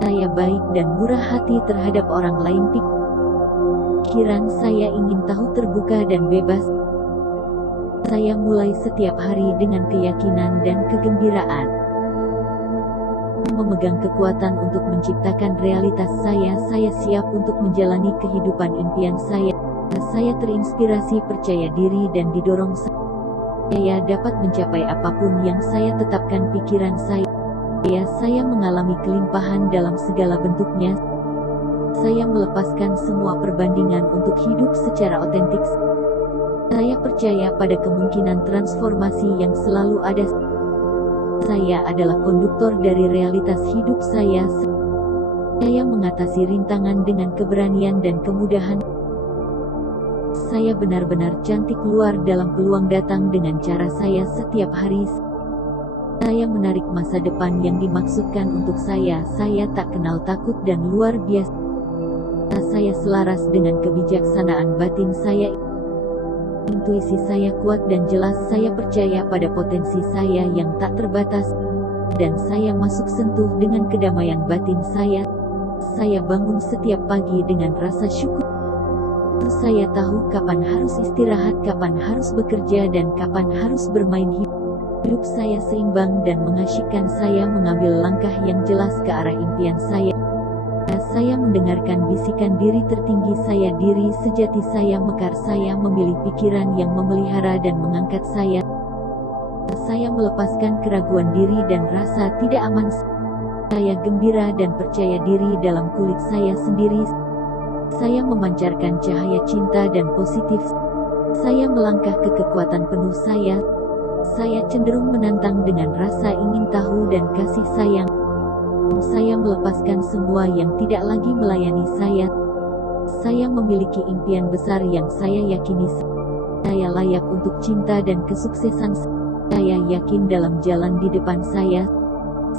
Saya baik dan murah hati terhadap orang lain. Pikiran saya ingin tahu, terbuka dan bebas. Saya mulai setiap hari dengan keyakinan dan kegembiraan. Memegang kekuatan untuk menciptakan realitas saya siap untuk menjalani kehidupan impian saya. Saya terinspirasi, percaya diri dan didorong. Saya dapat mencapai apapun yang saya tetapkan. Pikiran saya mengalami kelimpahan dalam segala bentuknya. Saya melepaskan semua perbandingan untuk hidup secara otentik. Saya percaya pada kemungkinan transformasi yang selalu ada. Saya adalah konduktor dari realitas hidup saya. Saya mengatasi rintangan dengan keberanian dan kemudahan. Saya benar-benar cantik luar dalam peluang datang dengan cara saya setiap hari. Saya menarik masa depan yang dimaksudkan untuk saya. Saya tak kenal takut dan luar biasa. Saya selaras dengan kebijaksanaan batin saya. Intuisi saya kuat dan jelas. Saya percaya pada potensi saya yang tak terbatas. Dan saya masuk sentuh dengan kedamaian batin saya. Saya bangun setiap pagi dengan rasa syukur. Saya tahu kapan harus istirahat, kapan harus bekerja, dan kapan harus bermain. Hidup saya seimbang dan mengasyikkan. Saya mengambil langkah yang jelas ke arah impian saya. Saya mendengarkan bisikan diri tertinggi saya, diri sejati saya mekar. Saya memilih pikiran yang memelihara dan mengangkat saya. Saya melepaskan keraguan diri dan rasa tidak aman. Saya gembira dan percaya diri dalam kulit saya sendiri. Saya memancarkan cahaya cinta dan positif. Saya melangkah ke kekuatan penuh saya. Saya cenderung menantang dengan rasa ingin tahu dan kasih sayang. Saya melepaskan semua yang tidak lagi melayani saya. Saya memiliki impian besar yang saya yakini. Saya layak untuk cinta dan kesuksesan. Saya yakin dalam jalan di depan saya.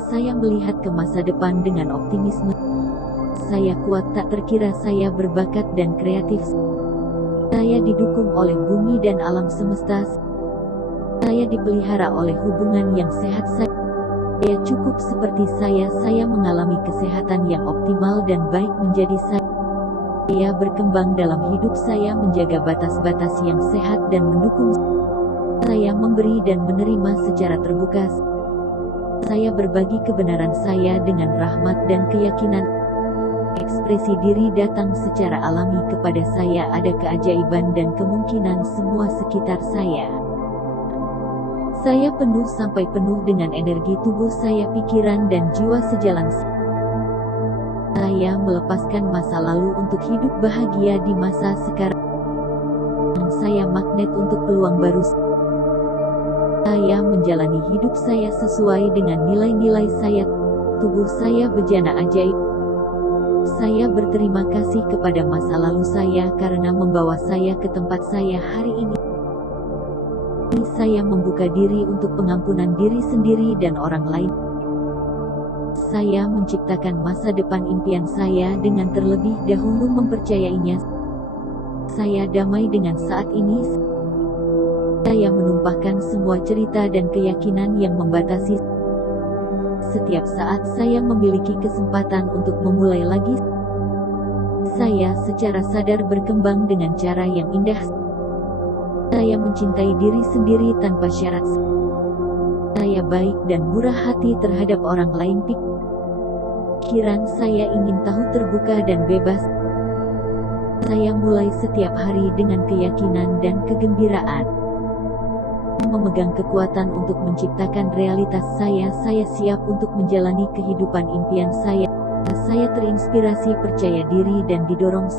Saya melihat ke masa depan dengan optimisme. Saya kuat tak terkira, saya berbakat dan kreatif. Saya didukung oleh bumi dan alam semesta. Saya dipelihara oleh hubungan yang sehat. Saya cukup seperti saya mengalami kesehatan yang optimal dan baik menjadi saya. Saya berkembang dalam hidup, saya menjaga batas-batas yang sehat dan mendukung. Saya memberi dan menerima secara terbuka. Saya berbagi kebenaran saya dengan rahmat dan keyakinan. Ekspresi diri datang secara alami kepada saya, ada keajaiban dan kemungkinan semua sekitar saya. Saya penuh sampai penuh dengan energi tubuh saya, pikiran dan jiwa sejalan. Saya melepaskan masa lalu untuk hidup bahagia di masa sekarang. Saya magnet untuk peluang baru. Saya menjalani hidup saya sesuai dengan nilai-nilai saya. Tubuh saya bejana ajaib. Saya berterima kasih kepada masa lalu saya karena membawa saya ke tempat saya hari ini. Saya membuka diri untuk pengampunan diri sendiri dan orang lain. Saya menciptakan masa depan impian saya dengan terlebih dahulu mempercayainya. Saya damai dengan saat ini. Saya menumpahkan semua cerita dan keyakinan yang membatasi. Setiap saat saya memiliki kesempatan untuk memulai lagi. Saya secara sadar berkembang dengan cara yang indah. Saya mencintai diri sendiri tanpa syarat. Saya baik dan murah hati terhadap orang lain. Pikiran saya ingin tahu, terbuka dan bebas. Saya mulai setiap hari dengan keyakinan dan kegembiraan. Memegang kekuatan untuk menciptakan realitas saya siap untuk menjalani kehidupan impian saya. Saya terinspirasi, percaya diri dan didorong.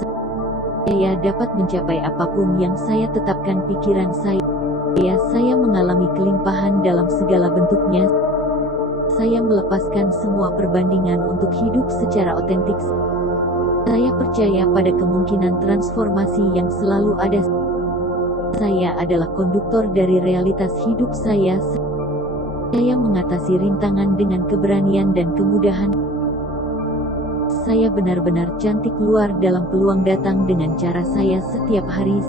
Saya dapat mencapai apapun yang saya tetapkan pikiran saya. Saya mengalami kelimpahan dalam segala bentuknya. Saya melepaskan semua perbandingan untuk hidup secara otentik. Saya percaya pada kemungkinan transformasi yang selalu ada. Saya adalah konduktor dari realitas hidup saya. Saya mengatasi rintangan dengan keberanian dan kemudahan. Saya benar-benar cantik luar dalam peluang datang dengan cara saya setiap hari.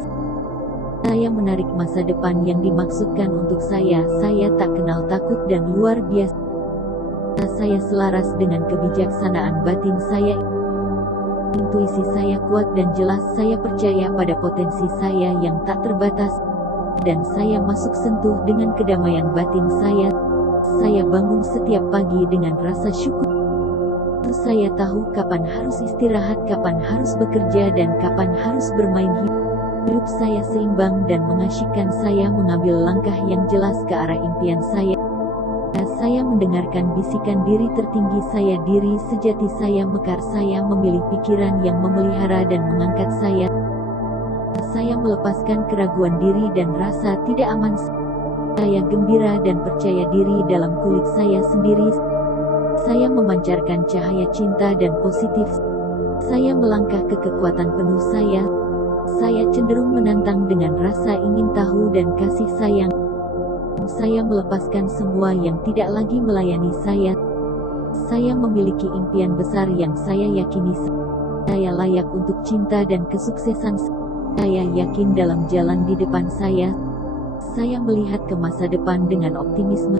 Saya menarik masa depan yang dimaksudkan untuk saya. Saya tak kenal takut dan luar biasa. Saya selaras dengan kebijaksanaan batin saya. Intuisi saya kuat dan jelas. Saya percaya pada potensi saya yang tak terbatas. Dan saya masuk sentuh dengan kedamaian batin saya. Saya bangun setiap pagi dengan rasa syukur. Saya tahu kapan harus istirahat, kapan harus bekerja, dan kapan harus bermain. Hidup saya seimbang dan mengasyikkan. Saya mengambil langkah yang jelas ke arah impian saya. Saya mendengarkan bisikan diri tertinggi saya, diri sejati saya mekar. Saya memilih pikiran yang memelihara dan mengangkat saya. Saya melepaskan keraguan diri dan rasa tidak aman. Saya gembira dan percaya diri dalam kulit saya sendiri. Saya memancarkan cahaya cinta dan positif. Saya melangkah ke kekuatan penuh saya. Saya cenderung menantang dengan rasa ingin tahu dan kasih sayang. Saya melepaskan semua yang tidak lagi melayani saya. Saya memiliki impian besar yang saya yakini. Saya layak untuk cinta dan kesuksesan. Saya yakin dalam jalan di depan saya. Saya melihat ke masa depan dengan optimisme.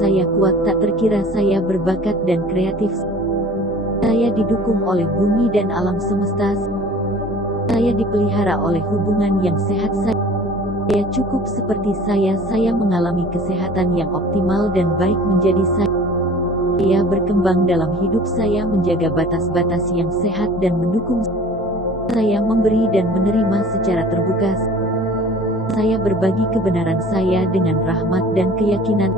Saya kuat tak terkira. Saya berbakat dan kreatif. Saya didukung oleh bumi dan alam semesta. Saya dipelihara oleh hubungan yang sehat. Saya cukup seperti saya mengalami kesehatan yang optimal dan baik menjadi saya. Saya berkembang dalam hidup. Saya menjaga batas-batas yang sehat dan mendukung. Saya memberi dan menerima secara terbuka. Saya berbagi kebenaran saya dengan rahmat dan keyakinan.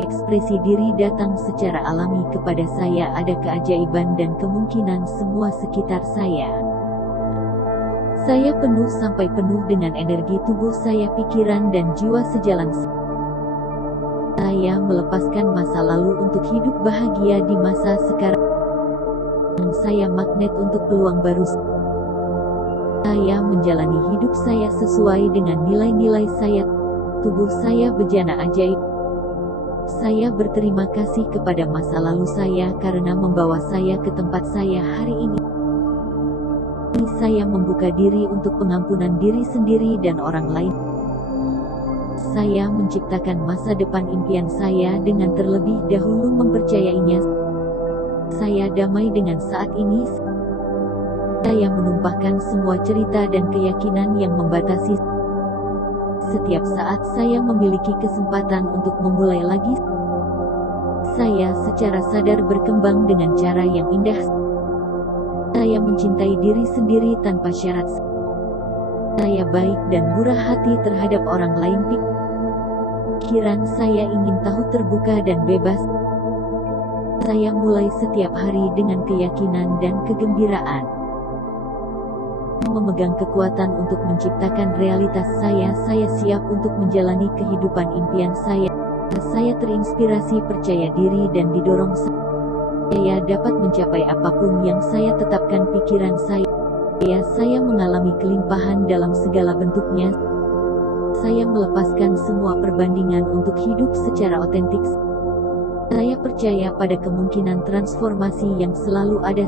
Ekspresi diri datang secara alami kepada saya. Ada keajaiban dan kemungkinan semua sekitar saya. Saya penuh sampai penuh dengan energi tubuh saya, pikiran dan jiwa sejalan. Saya melepaskan masa lalu untuk hidup bahagia di masa sekarang. Saya magnet untuk peluang baru. Saya menjalani hidup saya sesuai dengan nilai-nilai saya. Tubuh saya bejana ajaib. Saya berterima kasih kepada masa lalu saya karena membawa saya ke tempat saya hari ini. Saya membuka diri untuk pengampunan diri sendiri dan orang lain. Saya menciptakan masa depan impian saya dengan terlebih dahulu mempercayainya. Saya damai dengan saat ini. Saya menumpahkan semua cerita dan keyakinan yang membatasi. Setiap saat saya memiliki kesempatan untuk memulai lagi. Saya secara sadar berkembang dengan cara yang indah. Saya mencintai diri sendiri tanpa syarat. Saya baik dan murah hati terhadap orang lain. Pikiran saya ingin tahu, terbuka dan bebas. Saya mulai setiap hari dengan keyakinan dan kegembiraan. Memegang kekuatan untuk menciptakan realitas saya siap untuk menjalani kehidupan impian saya. Saya terinspirasi, percaya diri dan didorong. Saya dapat mencapai apapun yang saya tetapkan pikiran saya. Saya mengalami kelimpahan dalam segala bentuknya. Saya melepaskan semua perbandingan untuk hidup secara otentik. Saya percaya pada kemungkinan transformasi yang selalu ada.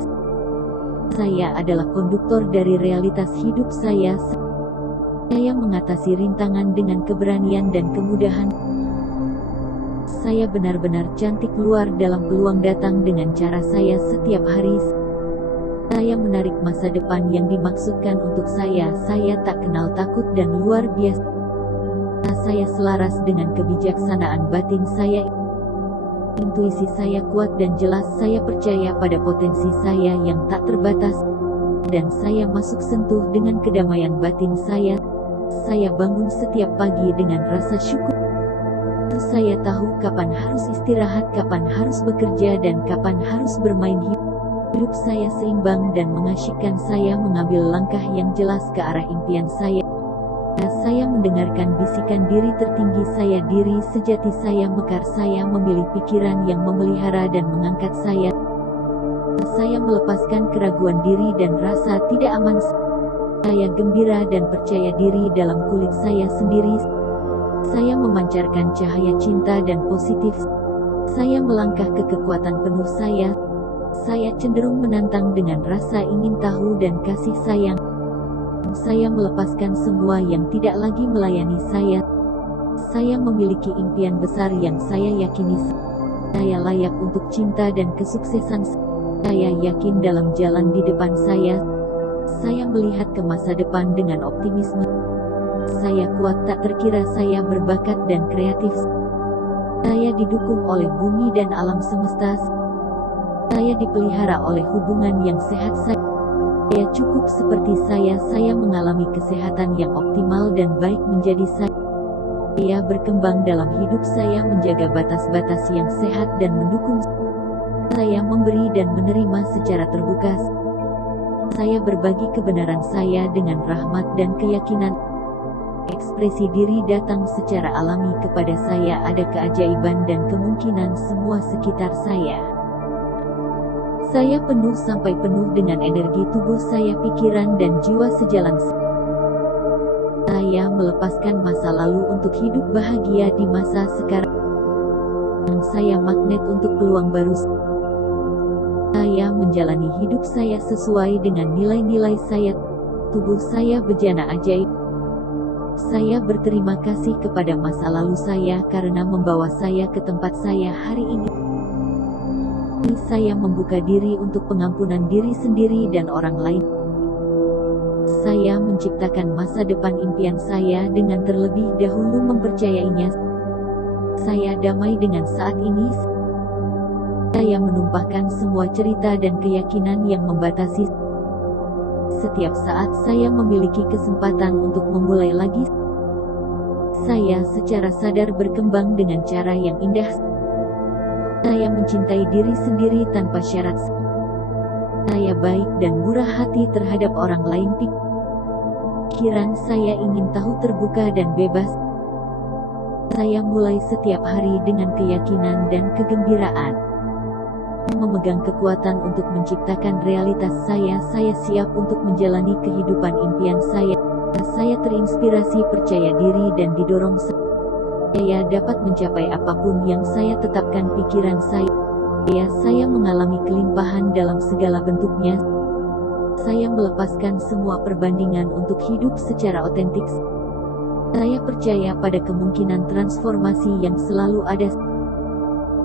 Saya adalah konduktor dari realitas hidup saya. Saya mengatasi rintangan dengan keberanian dan kemudahan. Saya benar-benar cantik keluar dalam peluang datang dengan cara saya setiap hari. Saya menarik masa depan yang dimaksudkan untuk saya. Saya tak kenal takut dan luar biasa. Saya selaras dengan kebijaksanaan batin saya. Intuisi saya kuat dan jelas. Saya percaya pada potensi saya yang tak terbatas. Dan saya masuk sentuh dengan kedamaian batin saya. Saya bangun setiap pagi dengan rasa syukur. Saya tahu kapan harus istirahat, kapan harus bekerja, dan kapan harus bermain. Hidup saya seimbang dan mengasyikkan. Saya mengambil langkah yang jelas ke arah impian saya. Saya mendengarkan bisikan diri tertinggi saya, diri sejati saya mekar. Saya memilih pikiran yang memelihara dan mengangkat saya. Saya melepaskan keraguan diri dan rasa tidak aman. Saya gembira dan percaya diri dalam kulit saya sendiri. Saya memancarkan cahaya cinta dan positif. Saya melangkah ke kekuatan penuh saya. Saya cenderung menantang dengan rasa ingin tahu dan kasih sayang. Saya melepaskan semua yang tidak lagi melayani saya. Saya memiliki impian besar yang saya yakini. Saya layak untuk cinta dan kesuksesan. Saya yakin dalam jalan di depan saya. Saya melihat ke masa depan dengan optimisme. Saya kuat tak terkira. Saya berbakat dan kreatif. Saya didukung oleh bumi dan alam semesta. Saya dipelihara oleh hubungan yang sehat. Saya cukup seperti saya. Saya mengalami kesehatan yang optimal dan baik menjadi saya. Saya berkembang dalam hidup. Saya menjaga batas-batas yang sehat dan mendukung. Saya memberi dan menerima secara terbuka. Saya berbagi kebenaran saya dengan rahmat dan keyakinan. Ekspresi diri datang secara alami kepada saya. Ada keajaiban dan kemungkinan semua sekitar saya. Saya penuh sampai penuh dengan energi tubuh saya, pikiran dan jiwa sejalan. Saya melepaskan masa lalu untuk hidup bahagia di masa sekarang. Saya magnet untuk peluang baru. Saya menjalani hidup saya sesuai dengan nilai-nilai saya. Tubuh saya bejana ajaib. Saya berterima kasih kepada masa lalu saya karena membawa saya ke tempat saya hari ini. Saya membuka diri untuk pengampunan diri sendiri dan orang lain. Saya menciptakan masa depan impian saya dengan terlebih dahulu mempercayainya. Saya damai dengan saat ini. Saya menumpahkan semua cerita dan keyakinan yang membatasi. Setiap saat saya memiliki kesempatan untuk memulai lagi. Saya secara sadar berkembang dengan cara yang indah. Saya mencintai diri sendiri tanpa syarat. Saya baik dan murah hati terhadap orang lain. Pikiran saya ingin tahu, terbuka dan bebas. Saya mulai setiap hari dengan keyakinan dan kegembiraan. Memegang kekuatan untuk menciptakan realitas saya. Saya siap untuk menjalani kehidupan impian saya. Saya terinspirasi, percaya diri dan didorong. Saya dapat mencapai apapun yang saya tetapkan pikiran saya. Saya mengalami kelimpahan dalam segala bentuknya. Saya melepaskan semua perbandingan untuk hidup secara otentik. Saya percaya pada kemungkinan transformasi yang selalu ada.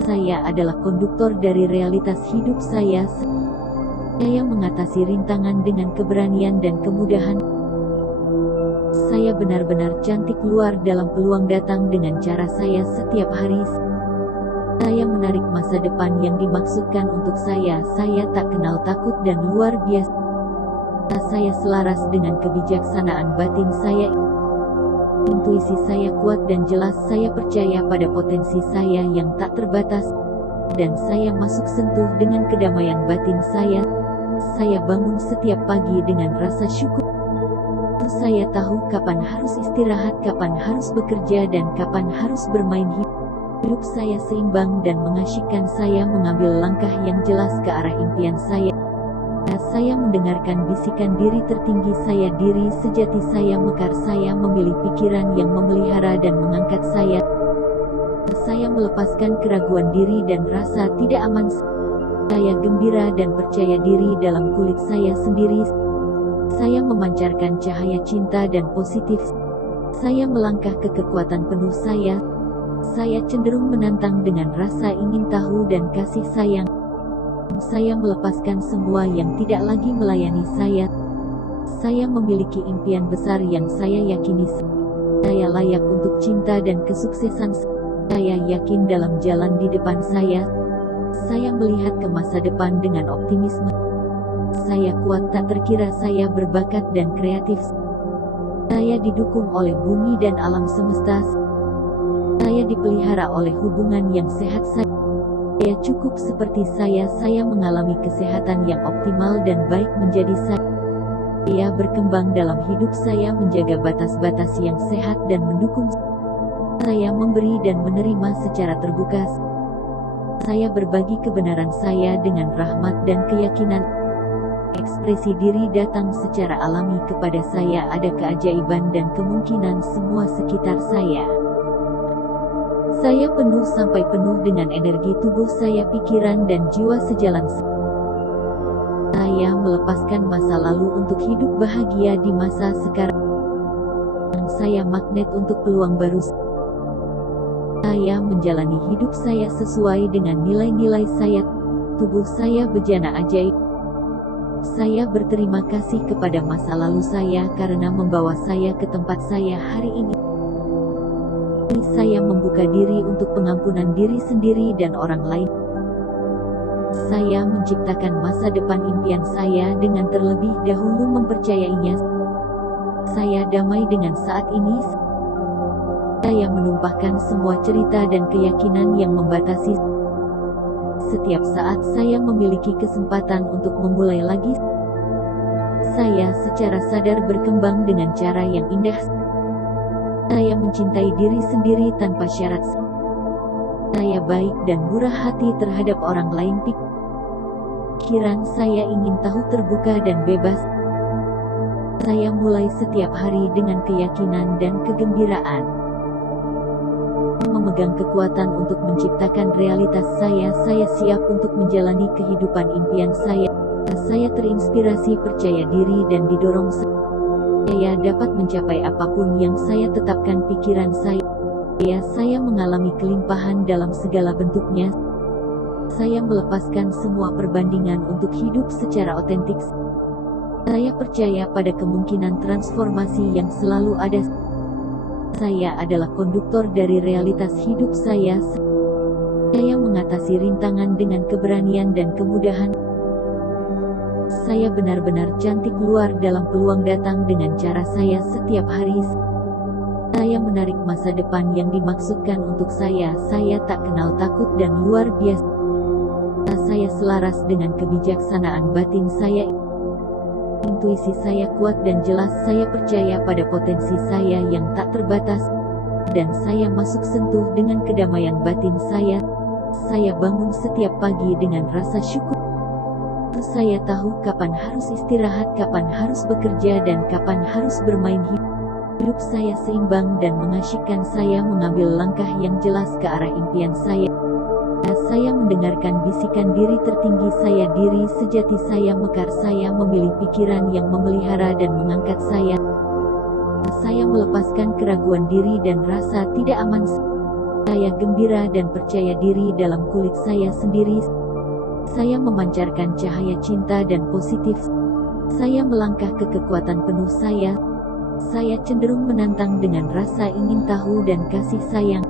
Saya adalah konduktor dari realitas hidup saya. Saya mengatasi rintangan dengan keberanian dan kemudahan. Saya benar-benar cantik keluar dalam peluang datang dengan cara saya setiap hari. Saya menarik masa depan yang dimaksudkan untuk saya. Saya tak kenal takut dan luar biasa. Saya selaras dengan kebijaksanaan batin saya. Intuisi saya kuat dan jelas. Saya percaya pada potensi saya yang tak terbatas. Dan saya masuk sentuh dengan kedamaian batin saya. Saya bangun setiap pagi dengan rasa syukur. Saya tahu kapan harus istirahat, kapan harus bekerja, dan kapan harus bermain. Hidup Hidup saya seimbang dan mengasyikkan. Saya mengambil langkah yang jelas ke arah impian saya. Saya mendengarkan bisikan diri tertinggi saya, diri sejati saya mekar. Saya memilih pikiran yang memelihara dan mengangkat saya. Saya melepaskan keraguan diri dan rasa tidak aman. Saya gembira dan percaya diri dalam kulit saya sendiri. Saya memancarkan cahaya cinta dan positif. Saya melangkah ke kekuatan penuh saya. Saya cenderung menantang dengan rasa ingin tahu dan kasih sayang. Saya melepaskan semua yang tidak lagi melayani saya. Saya memiliki impian besar yang saya yakini. Saya layak untuk cinta dan kesuksesan. Saya yakin dalam jalan di depan saya. Saya melihat ke masa depan dengan optimisme. Saya kuat tak terkira. Saya berbakat dan kreatif. Saya didukung oleh bumi dan alam semesta. Saya dipelihara oleh hubungan yang sehat. Saya cukup seperti saya mengalami kesehatan yang optimal dan baik menjadi saya. Saya berkembang dalam hidup. Saya menjaga batas-batas yang sehat dan mendukung. Saya memberi dan menerima secara terbuka. Saya berbagi kebenaran saya dengan rahmat dan keyakinan. Ekspresi diri datang secara alami kepada saya. Ada keajaiban dan kemungkinan semua sekitar saya. Saya penuh sampai penuh dengan energi tubuh saya, pikiran dan jiwa sejalan. Saya melepaskan masa lalu untuk hidup bahagia di masa sekarang. Saya magnet untuk peluang baru. Saya menjalani hidup saya sesuai dengan nilai-nilai saya. Tubuh saya bejana ajaib. Saya berterima kasih kepada masa lalu saya karena membawa saya ke tempat saya hari ini. Saya membuka diri untuk pengampunan diri sendiri dan orang lain. Saya menciptakan masa depan impian saya dengan terlebih dahulu mempercayainya. Saya damai dengan saat ini. Saya menumpahkan semua cerita dan keyakinan yang membatasi. Setiap saat saya memiliki kesempatan untuk memulai lagi. Saya secara sadar berkembang dengan cara yang indah. Saya mencintai diri sendiri tanpa syarat. Saya baik dan murah hati terhadap orang lain. Pikiran saya ingin tahu, terbuka dan bebas. Saya mulai setiap hari dengan keyakinan dan kegembiraan. Memegang kekuatan untuk menciptakan realitas saya. Saya siap untuk menjalani kehidupan impian saya. Saya terinspirasi, percaya diri dan didorong. Saya dapat mencapai apapun yang saya tetapkan. Pikiran saya mengalami kelimpahan dalam segala bentuknya. Saya melepaskan semua perbandingan untuk hidup secara otentik. Saya percaya pada kemungkinan transformasi yang selalu ada. Saya adalah konduktor dari realitas hidup saya. Saya mengatasi rintangan dengan keberanian dan kemudahan. Saya benar-benar cantik luar dalam peluang datang dengan cara saya setiap hari. Saya menarik masa depan yang dimaksudkan untuk saya. Saya tak kenal takut dan luar biasa. Saya selaras dengan kebijaksanaan batin saya. Intuisi saya kuat dan jelas. Saya percaya pada potensi saya yang tak terbatas. Dan saya masuk sentuh dengan kedamaian batin saya. Saya bangun setiap pagi dengan rasa syukur. Saya tahu kapan harus istirahat, kapan harus bekerja, dan kapan harus bermain. Hidup saya seimbang dan mengasyikkan. Saya mengambil langkah yang jelas ke arah impian saya. Saya mendengarkan bisikan diri tertinggi saya, diri sejati saya mekar. Saya memilih pikiran yang memelihara dan mengangkat saya. Saya melepaskan keraguan diri dan rasa tidak aman. Saya gembira dan percaya diri dalam kulit saya sendiri. Saya memancarkan cahaya cinta dan positif. Saya melangkah ke kekuatan penuh saya. Saya cenderung menantang dengan rasa ingin tahu dan kasih sayang.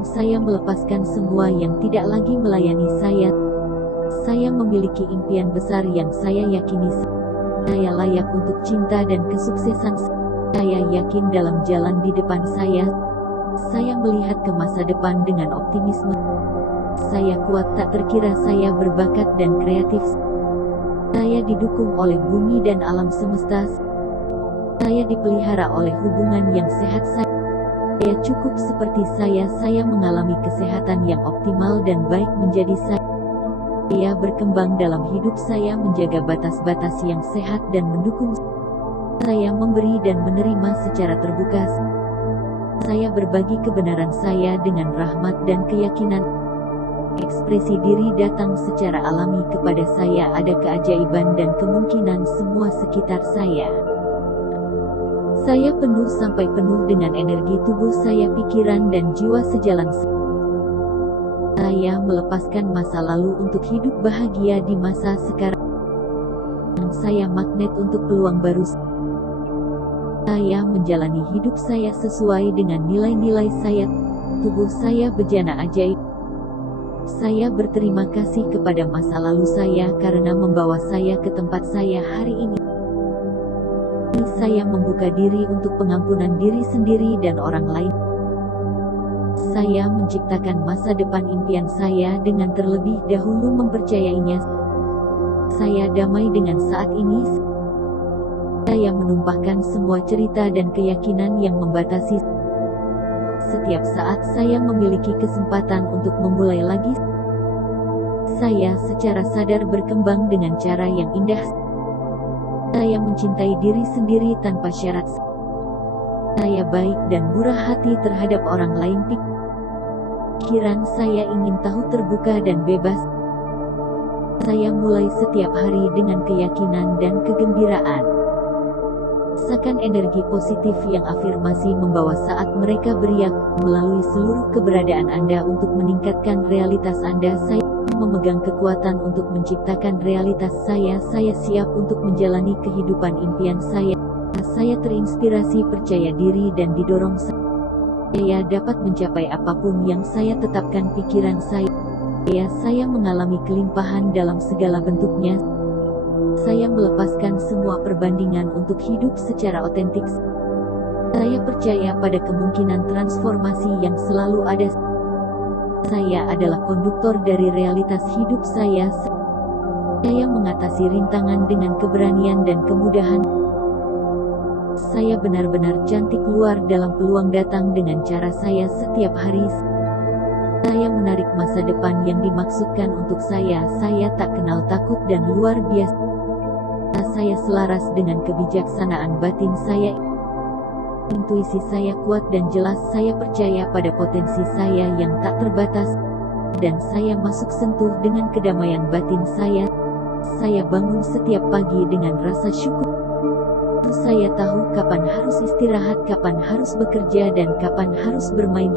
Saya melepaskan semua yang tidak lagi melayani saya. Saya memiliki impian besar yang saya yakini. Saya layak untuk cinta dan kesuksesan. Saya yakin dalam jalan di depan saya. Saya melihat ke masa depan dengan optimisme. Saya kuat tak terkira. Saya berbakat dan kreatif. Saya didukung oleh bumi dan alam semesta. Saya dipelihara oleh hubungan yang sehat. Ya cukup seperti saya mengalami kesehatan yang optimal dan baik menjadi saya berkembang dalam hidup, saya menjaga batas-batas yang sehat dan mendukung, saya memberi dan menerima secara terbuka, saya berbagi kebenaran saya dengan rahmat dan keyakinan, ekspresi diri datang secara alami kepada saya, ada keajaiban dan kemungkinan semua sekitar saya. Saya penuh sampai penuh dengan energi tubuh saya, pikiran dan jiwa sejalan. Saya melepaskan masa lalu untuk hidup bahagia di masa sekarang. Saya magnet untuk peluang baru. Saya menjalani hidup saya sesuai dengan nilai-nilai saya. Tubuh saya bejana ajaib. Saya berterima kasih kepada masa lalu saya karena membawa saya ke tempat saya hari ini. Saya membuka diri untuk pengampunan diri sendiri dan orang lain. Saya menciptakan masa depan impian saya dengan terlebih dahulu mempercayainya. Saya damai dengan saat ini. Saya menumpahkan semua cerita dan keyakinan yang membatasi. Setiap saat saya memiliki kesempatan untuk memulai lagi. Saya secara sadar berkembang dengan cara yang indah. Saya mencintai diri sendiri tanpa syarat. Saya baik dan murah hati terhadap orang lain. Pikiran saya ingin tahu, terbuka dan bebas. Saya mulai setiap hari dengan keyakinan dan kegembiraan. Rasakan energi positif yang afirmasi membawa saat mereka beriak melalui seluruh keberadaan Anda untuk meningkatkan realitas Anda. Saya memegang kekuatan untuk menciptakan realitas saya. Saya siap untuk menjalani kehidupan impian saya. Saya terinspirasi, percaya diri dan didorong. Saya dapat mencapai apapun yang saya tetapkan. Pikiran saya mengalami kelimpahan dalam segala bentuknya. Saya melepaskan semua perbandingan untuk hidup secara otentik. Saya percaya pada kemungkinan transformasi yang selalu ada. Saya adalah konduktor dari realitas hidup saya. Saya mengatasi rintangan dengan keberanian dan kemudahan. Saya benar-benar cantik keluar dalam peluang datang dengan cara saya setiap hari. Saya menarik masa depan yang dimaksudkan untuk saya. Saya tak kenal takut dan luar biasa. Saya selaras dengan kebijaksanaan batin saya. Intuisi saya kuat dan jelas. Saya percaya pada potensi saya yang tak terbatas. Dan saya masuk sentuh dengan kedamaian batin saya. Saya bangun setiap pagi dengan rasa syukur. Saya tahu kapan harus istirahat, kapan harus bekerja, dan kapan harus bermain.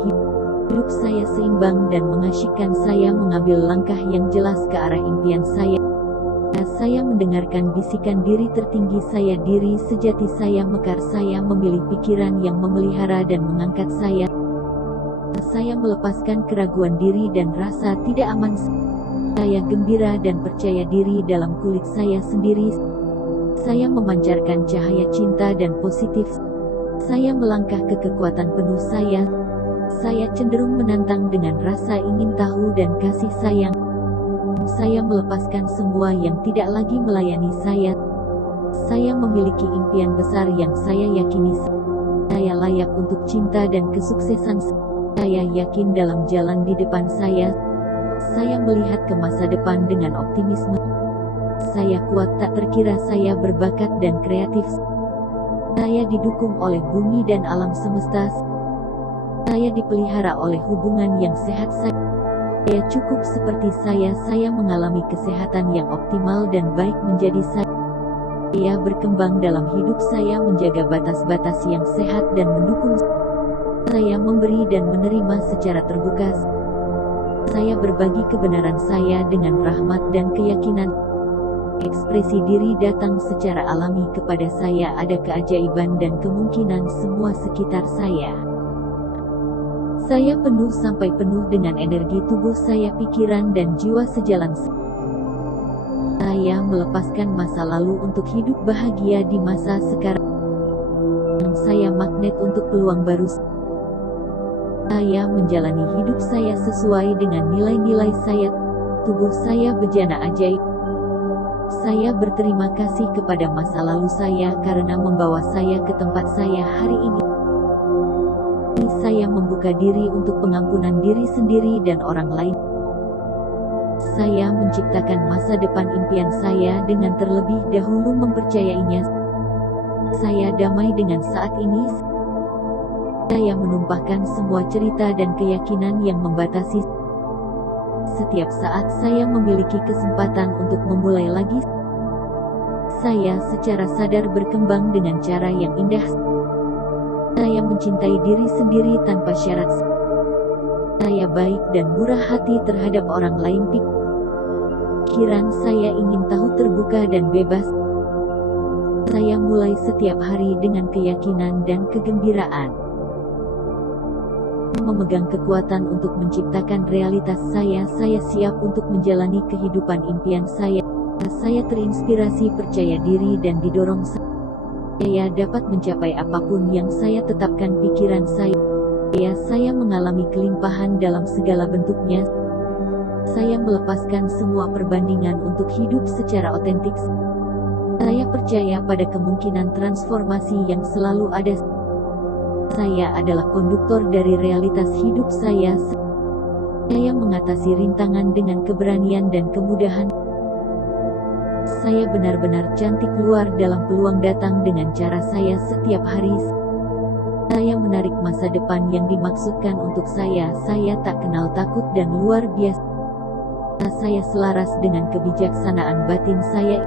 Hidup saya seimbang dan mengasyikkan. Saya mengambil langkah yang jelas ke arah impian saya. Saya mendengarkan bisikan diri tertinggi saya, diri sejati saya mekar. Saya memilih pikiran yang memelihara dan mengangkat saya. Saya melepaskan keraguan diri dan rasa tidak aman. Saya gembira dan percaya diri dalam kulit saya sendiri. Saya memancarkan cahaya cinta dan positif. Saya melangkah ke kekuatan penuh saya. Saya cenderung menantang dengan rasa ingin tahu dan kasih sayang. Saya melepaskan semua yang tidak lagi melayani saya. Saya memiliki impian besar yang saya yakini. Saya layak untuk cinta dan kesuksesan. Saya yakin dalam jalan di depan saya. Saya melihat ke masa depan dengan optimisme. Saya kuat tak terkira. Saya berbakat dan kreatif. Saya didukung oleh bumi dan alam semesta. Saya dipelihara oleh hubungan yang sehat. Saya cukup seperti saya mengalami kesehatan yang optimal dan baik menjadi saya berkembang dalam hidup. Saya menjaga batas-batas yang sehat dan mendukung. Saya memberi dan menerima secara terbuka. Saya berbagi kebenaran saya dengan rahmat dan keyakinan. Ekspresi diri datang secara alami kepada saya, ada keajaiban dan kemungkinan semua sekitar saya. Saya penuh sampai penuh dengan energi tubuh saya, pikiran dan jiwa sejalan. Saya melepaskan masa lalu untuk hidup bahagia di masa sekarang. Saya magnet untuk peluang baru. Saya menjalani hidup saya sesuai dengan nilai-nilai saya. Tubuh saya bejana ajaib. Saya berterima kasih kepada masa lalu saya karena membawa saya ke tempat saya hari ini. saya membuka diri untuk pengampunan diri sendiri dan orang lain. Saya menciptakan masa depan impian saya dengan terlebih dahulu mempercayainya. Saya damai dengan saat ini. Saya menumpahkan semua cerita dan keyakinan yang membatasi. Setiap saat saya memiliki kesempatan untuk memulai lagi. Saya secara sadar berkembang dengan cara yang indah. Saya mencintai diri sendiri tanpa syarat. Saya baik dan murah hati terhadap orang lain. Pikiran saya ingin tahu, terbuka dan bebas. Saya mulai setiap hari dengan keyakinan dan kegembiraan. Memegang kekuatan untuk menciptakan realitas saya siap untuk menjalani kehidupan impian saya. Saya terinspirasi, percaya diri dan didorong. Saya dapat mencapai apapun yang saya tetapkan. Pikiran saya mengalami kelimpahan dalam segala bentuknya. Saya melepaskan semua perbandingan untuk hidup secara otentik. Saya percaya pada kemungkinan transformasi yang selalu ada. Saya adalah konduktor dari realitas hidup saya. Saya mengatasi rintangan dengan keberanian dan kemudahan. Saya benar-benar cantik luar dalam peluang datang dengan cara saya setiap hari. Saya menarik masa depan yang dimaksudkan untuk saya. Saya tak kenal takut dan luar biasa. Saya selaras dengan kebijaksanaan batin saya.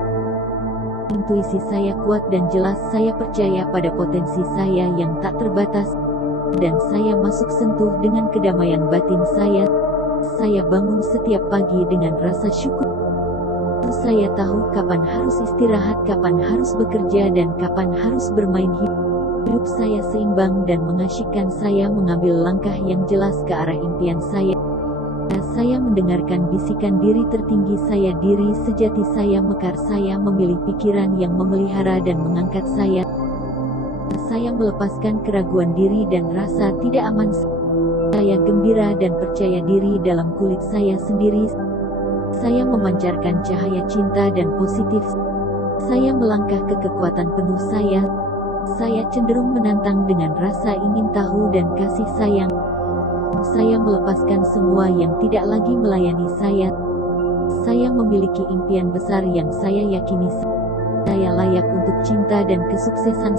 Intuisi saya kuat dan jelas. Saya percaya pada potensi saya yang tak terbatas. Dan saya masuk sentuh dengan kedamaian batin saya. Saya bangun setiap pagi dengan rasa syukur. Saya tahu kapan harus istirahat, kapan harus bekerja, dan kapan harus bermain. Hidup saya seimbang dan mengasyikkan. Saya mengambil langkah yang jelas ke arah impian saya. Saya mendengarkan bisikan diri tertinggi saya, diri sejati saya mekar. Saya memilih pikiran yang memelihara dan mengangkat saya. Saya melepaskan keraguan diri dan rasa tidak aman. Saya gembira dan percaya diri dalam kulit saya sendiri. Saya memancarkan cahaya cinta dan positif. Saya melangkah ke kekuatan penuh saya. Saya cenderung menantang dengan rasa ingin tahu dan kasih sayang. Saya melepaskan semua yang tidak lagi melayani saya. Saya memiliki impian besar yang saya yakini. Saya layak untuk cinta dan kesuksesan.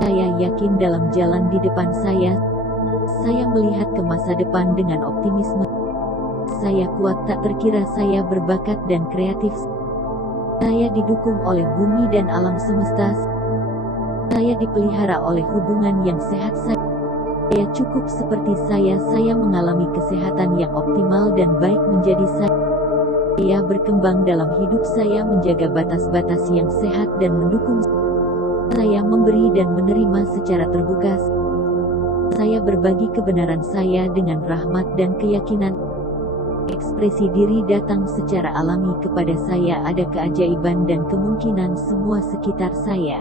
Saya yakin dalam jalan di depan saya. Saya melihat ke masa depan dengan optimisme. Saya kuat tak terkira. Saya berbakat dan kreatif. Saya didukung oleh bumi dan alam semesta. Saya dipelihara oleh hubungan yang sehat. Saya cukup seperti saya mengalami kesehatan yang optimal dan baik menjadi saya. Saya berkembang dalam hidup. Saya menjaga batas-batas yang sehat dan mendukung. Saya memberi dan menerima secara terbuka. Saya berbagi kebenaran saya dengan rahmat dan keyakinan. Ekspresi diri datang secara alami kepada saya. Ada keajaiban dan kemungkinan semua sekitar saya.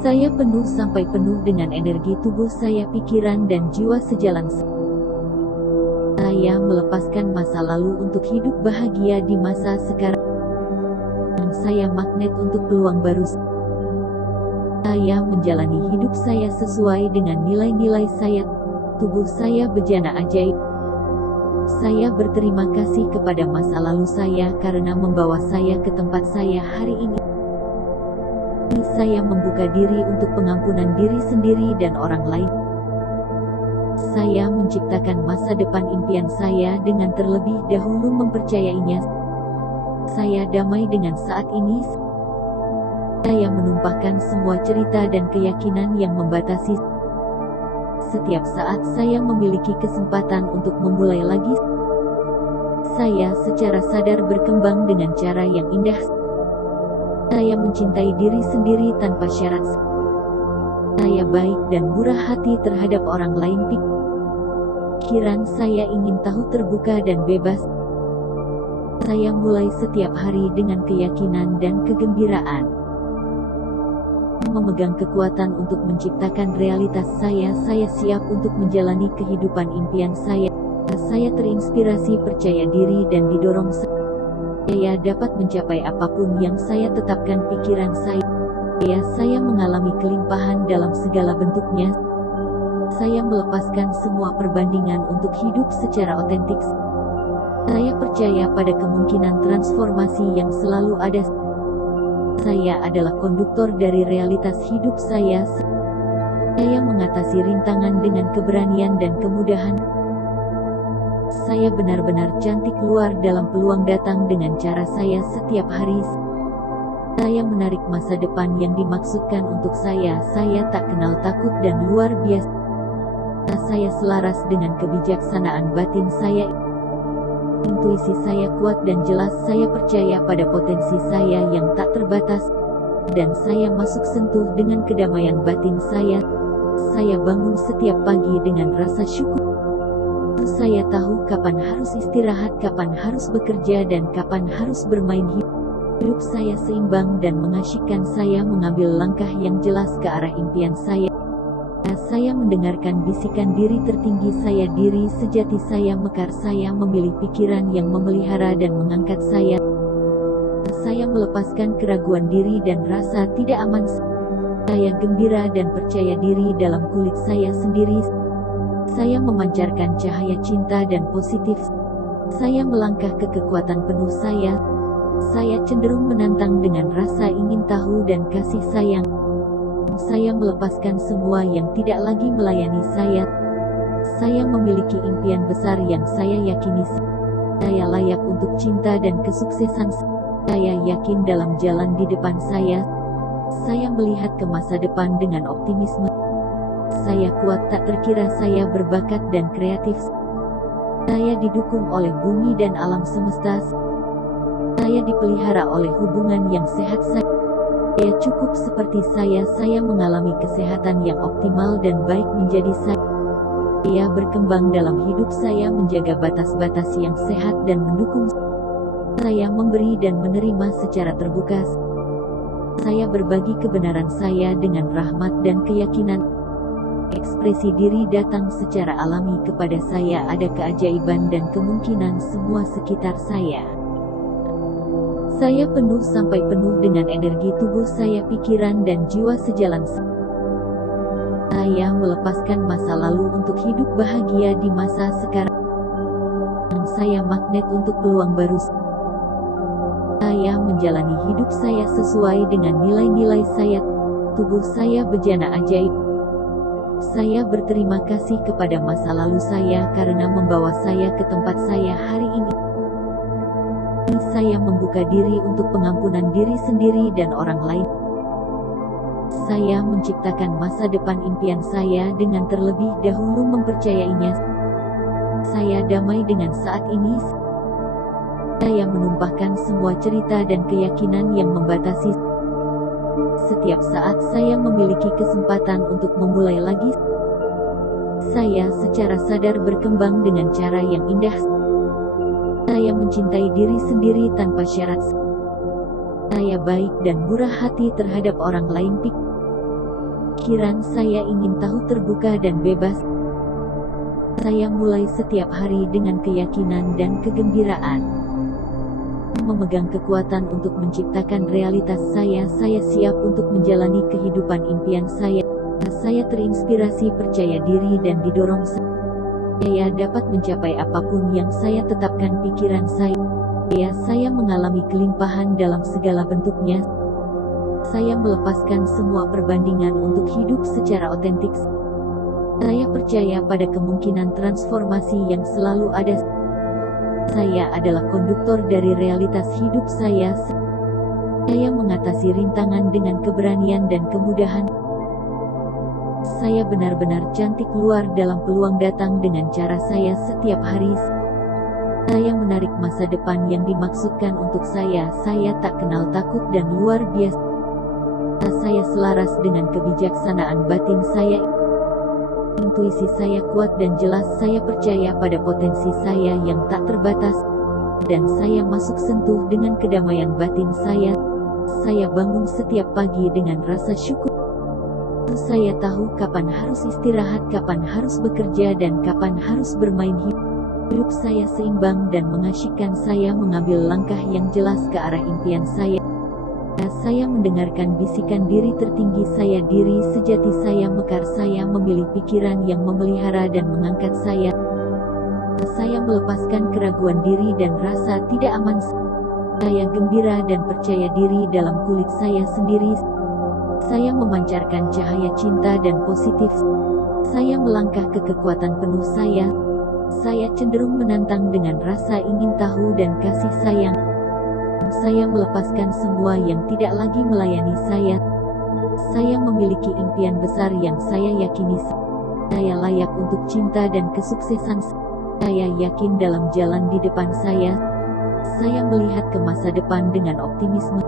Saya penuh sampai penuh dengan energi tubuh saya, pikiran dan jiwa sejalan. Saya melepaskan masa lalu untuk hidup bahagia di masa sekarang. Saya magnet untuk peluang baru. Saya menjalani hidup saya sesuai dengan nilai-nilai saya. Tubuh saya bejana ajaib. Saya berterima kasih kepada masa lalu saya karena membawa saya ke tempat saya hari ini. Saya membuka diri untuk pengampunan diri sendiri dan orang lain. Saya menciptakan masa depan impian saya dengan terlebih dahulu mempercayainya. Saya damai dengan saat ini. Saya menumpahkan semua cerita dan keyakinan yang membatasi. Setiap saat saya memiliki kesempatan untuk memulai lagi. Saya secara sadar berkembang dengan cara yang indah. Saya mencintai diri sendiri tanpa syarat. Saya baik dan murah hati terhadap orang lain. Pikiran saya ingin tahu, terbuka dan bebas. Saya mulai setiap hari dengan keyakinan dan kegembiraan. Memegang kekuatan untuk menciptakan realitas saya siap untuk menjalani kehidupan impian saya. Saya terinspirasi, percaya diri dan didorong. Saya dapat mencapai apapun yang saya tetapkan. Pikiran saya mengalami kelimpahan dalam segala bentuknya. Saya melepaskan semua perbandingan untuk hidup secara otentik. Saya percaya pada kemungkinan transformasi yang selalu ada. Saya adalah konduktor dari realitas hidup saya. Saya mengatasi rintangan dengan keberanian dan kemudahan. Saya benar-benar cantik luar dalam peluang datang dengan cara saya setiap hari. Saya menarik masa depan yang dimaksudkan untuk saya. Saya tak kenal takut dan luar biasa. Saya selaras dengan kebijaksanaan batin saya. Intuisi saya kuat dan jelas. Saya percaya pada potensi saya yang tak terbatas. Dan saya masuk sentuh dengan kedamaian batin saya. Saya bangun setiap pagi dengan rasa syukur. Saya tahu kapan harus istirahat, kapan harus bekerja, dan kapan harus bermain. Hidup saya seimbang dan mengasyikkan. Saya mengambil langkah yang jelas ke arah impian saya. Saya mendengarkan bisikan diri tertinggi saya, diri sejati saya mekar. Saya memilih pikiran yang memelihara dan mengangkat saya. Saya melepaskan keraguan diri dan rasa tidak aman. Saya gembira dan percaya diri dalam kulit saya sendiri. Saya memancarkan cahaya cinta dan positif. Saya melangkah ke kekuatan penuh saya. Saya cenderung menantang dengan rasa ingin tahu dan kasih sayang. Saya melepaskan semua yang tidak lagi melayani saya. Saya memiliki impian besar yang saya yakini. Saya layak untuk cinta dan kesuksesan. Saya yakin dalam jalan di depan saya. Saya melihat ke masa depan dengan optimisme. Saya kuat tak terkira. Saya berbakat dan kreatif. Saya didukung oleh bumi dan alam semesta. Saya dipelihara oleh hubungan yang sehat. Saya cukup seperti saya mengalami kesehatan yang optimal dan baik menjadi saya berkembang dalam hidup. Saya menjaga batas-batas yang sehat dan mendukung. Saya memberi dan menerima secara terbuka. Saya berbagi kebenaran saya dengan rahmat dan keyakinan. Ekspresi diri datang secara alami kepada saya. Ada keajaiban dan kemungkinan semua sekitar saya. Saya penuh sampai penuh dengan energi tubuh saya, pikiran dan jiwa sejalan. Saya melepaskan masa lalu untuk hidup bahagia di masa sekarang. Saya magnet untuk peluang baru. Saya menjalani hidup saya sesuai dengan nilai-nilai saya. Tubuh saya bejana ajaib. Saya berterima kasih kepada masa lalu saya karena membawa saya ke tempat saya hari ini. Saya membuka diri untuk pengampunan diri sendiri dan orang lain. Saya menciptakan masa depan impian saya dengan terlebih dahulu mempercayainya. Saya damai dengan saat ini. Saya menumpahkan semua cerita dan keyakinan yang membatasi. Setiap saat saya memiliki kesempatan untuk memulai lagi. Saya secara sadar berkembang dengan cara yang indah. Saya mencintai diri sendiri tanpa syarat. Saya baik dan murah hati terhadap orang lain. Pikiran saya ingin tahu, terbuka dan bebas. Saya mulai setiap hari dengan keyakinan dan kegembiraan. Memegang kekuatan untuk menciptakan realitas saya. Saya siap untuk menjalani kehidupan impian saya. Saya terinspirasi, percaya diri dan didorong. Saya dapat mencapai apapun yang saya tetapkan. Pikiran saya mengalami kelimpahan dalam segala bentuknya. Saya melepaskan semua perbandingan untuk hidup secara otentik. Saya percaya pada kemungkinan transformasi yang selalu ada. Saya adalah konduktor dari realitas hidup saya. Saya mengatasi rintangan dengan keberanian dan kemudahan. Saya benar-benar cantik luar dalam peluang datang dengan cara saya setiap hari. Saya menarik masa depan yang dimaksudkan untuk saya. Saya tak kenal takut dan luar biasa. Saya selaras dengan kebijaksanaan batin saya. Intuisi saya kuat dan jelas. Saya percaya pada potensi saya yang tak terbatas. Dan saya masuk sentuh dengan kedamaian batin saya. Saya bangun setiap pagi dengan rasa syukur. Saya tahu kapan harus istirahat, kapan harus bekerja, dan kapan harus bermain. Hidup saya seimbang dan mengasyikkan. Saya mengambil langkah yang jelas ke arah impian saya. Saya mendengarkan bisikan diri tertinggi saya, diri sejati saya mekar. Saya memilih pikiran yang memelihara dan mengangkat saya. Saya melepaskan keraguan diri dan rasa tidak aman. Saya gembira dan percaya diri dalam kulit saya sendiri. Saya memancarkan cahaya cinta dan positif. Saya melangkah ke kekuatan penuh saya. Saya cenderung menantang dengan rasa ingin tahu dan kasih sayang. Saya melepaskan semua yang tidak lagi melayani saya. Saya memiliki impian besar yang saya yakini. Saya layak untuk cinta dan kesuksesan. Saya yakin dalam jalan di depan saya. Saya melihat ke masa depan dengan optimisme.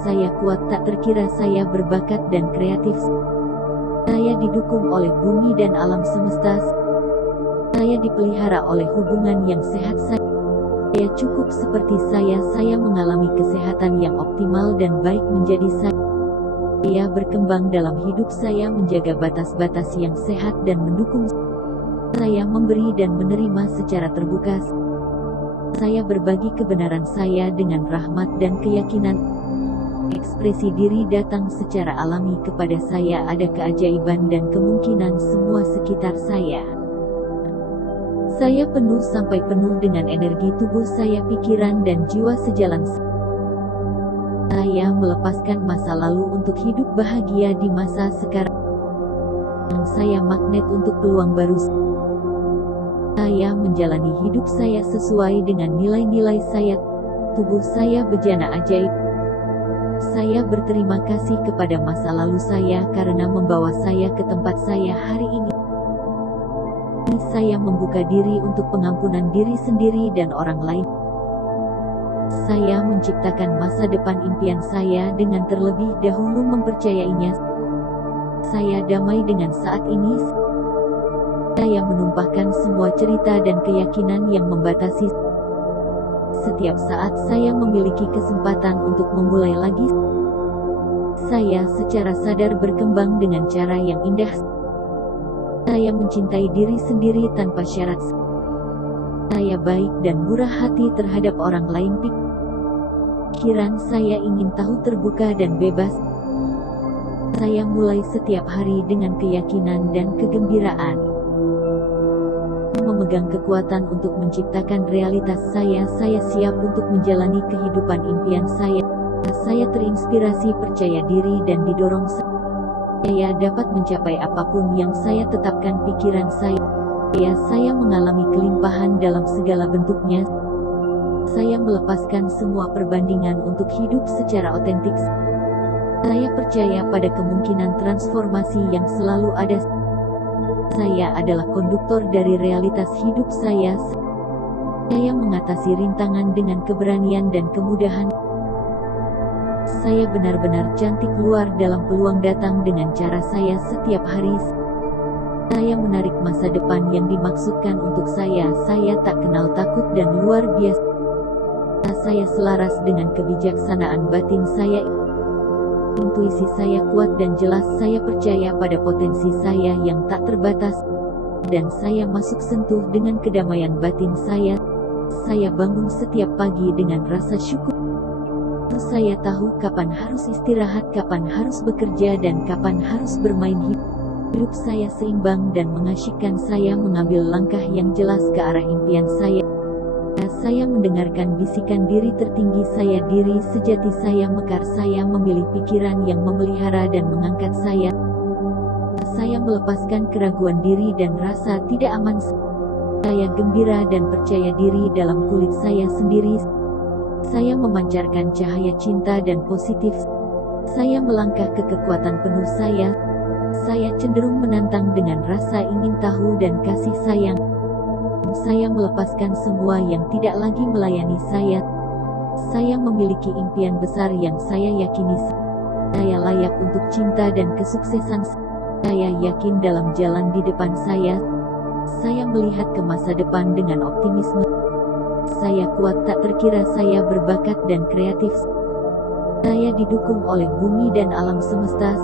Saya kuat tak terkira, saya berbakat dan kreatif. Saya didukung oleh bumi dan alam semesta. Saya dipelihara oleh hubungan yang sehat. Saya cukup seperti saya mengalami kesehatan yang optimal dan baik menjadi saya. Saya berkembang dalam hidup, saya menjaga batas-batas yang sehat dan mendukung. Saya memberi dan menerima secara terbuka. Saya berbagi kebenaran saya dengan rahmat dan keyakinan. Ekspresi diri datang secara alami kepada saya, ada keajaiban dan kemungkinan semua sekitar saya. Saya penuh sampai penuh dengan energi tubuh saya, pikiran dan jiwa sejalan. Saya melepaskan masa lalu untuk hidup bahagia di masa sekarang. Saya magnet untuk peluang baru. Saya menjalani hidup saya sesuai dengan nilai-nilai saya. Tubuh saya bejana ajaib. Saya berterima kasih kepada masa lalu saya karena membawa saya ke tempat saya hari ini. Saya membuka diri untuk pengampunan diri sendiri dan orang lain. Saya menciptakan masa depan impian saya dengan terlebih dahulu mempercayainya. Saya damai dengan saat ini. Saya menumpahkan semua cerita dan keyakinan yang membatasi. Setiap saat saya memiliki kesempatan untuk memulai lagi. Saya secara sadar berkembang dengan cara yang indah. Saya mencintai diri sendiri tanpa syarat. Saya baik dan murah hati terhadap orang lain. Pikiran saya ingin tahu, terbuka dan bebas. Saya mulai setiap hari dengan keyakinan dan kegembiraan. Memegang kekuatan untuk menciptakan realitas saya. Saya siap untuk menjalani kehidupan impian saya. Saya terinspirasi, percaya diri dan didorong. Saya dapat mencapai apapun yang saya tetapkan pikiran saya. Saya mengalami kelimpahan dalam segala bentuknya. Saya melepaskan semua perbandingan untuk hidup secara otentik. Saya percaya pada kemungkinan transformasi yang selalu ada. Saya adalah konduktor dari realitas hidup saya. Saya mengatasi rintangan dengan keberanian dan kemudahan. Saya benar-benar cantik luar dalam peluang datang dengan cara saya setiap hari. Saya menarik masa depan yang dimaksudkan untuk saya. Saya tak kenal takut dan luar biasa. Saya selaras dengan kebijaksanaan batin saya. Intuisi saya kuat dan jelas. Saya percaya pada potensi saya yang tak terbatas. Dan saya masuk sentuh dengan kedamaian batin saya. Saya bangun setiap pagi dengan rasa syukur. Saya tahu kapan harus istirahat, kapan harus bekerja, dan kapan harus bermain. Hidup saya seimbang dan mengasyikkan. Saya mengambil langkah yang jelas ke arah impian saya. Saya mendengarkan bisikan diri tertinggi saya, diri sejati saya mekar. Saya memilih pikiran yang memelihara dan mengangkat saya. Saya melepaskan keraguan diri dan rasa tidak aman. Saya gembira dan percaya diri dalam kulit saya sendiri. Saya memancarkan cahaya cinta dan positif. Saya melangkah ke kekuatan penuh saya. Saya cenderung menantang dengan rasa ingin tahu dan kasih sayang. Saya melepaskan semua yang tidak lagi melayani saya. Saya memiliki impian besar yang saya yakini. Saya layak untuk cinta dan kesuksesan. Saya yakin dalam jalan di depan saya. Saya melihat ke masa depan dengan optimisme. Saya kuat tak terkira, saya berbakat dan kreatif. Saya didukung oleh bumi dan alam semesta.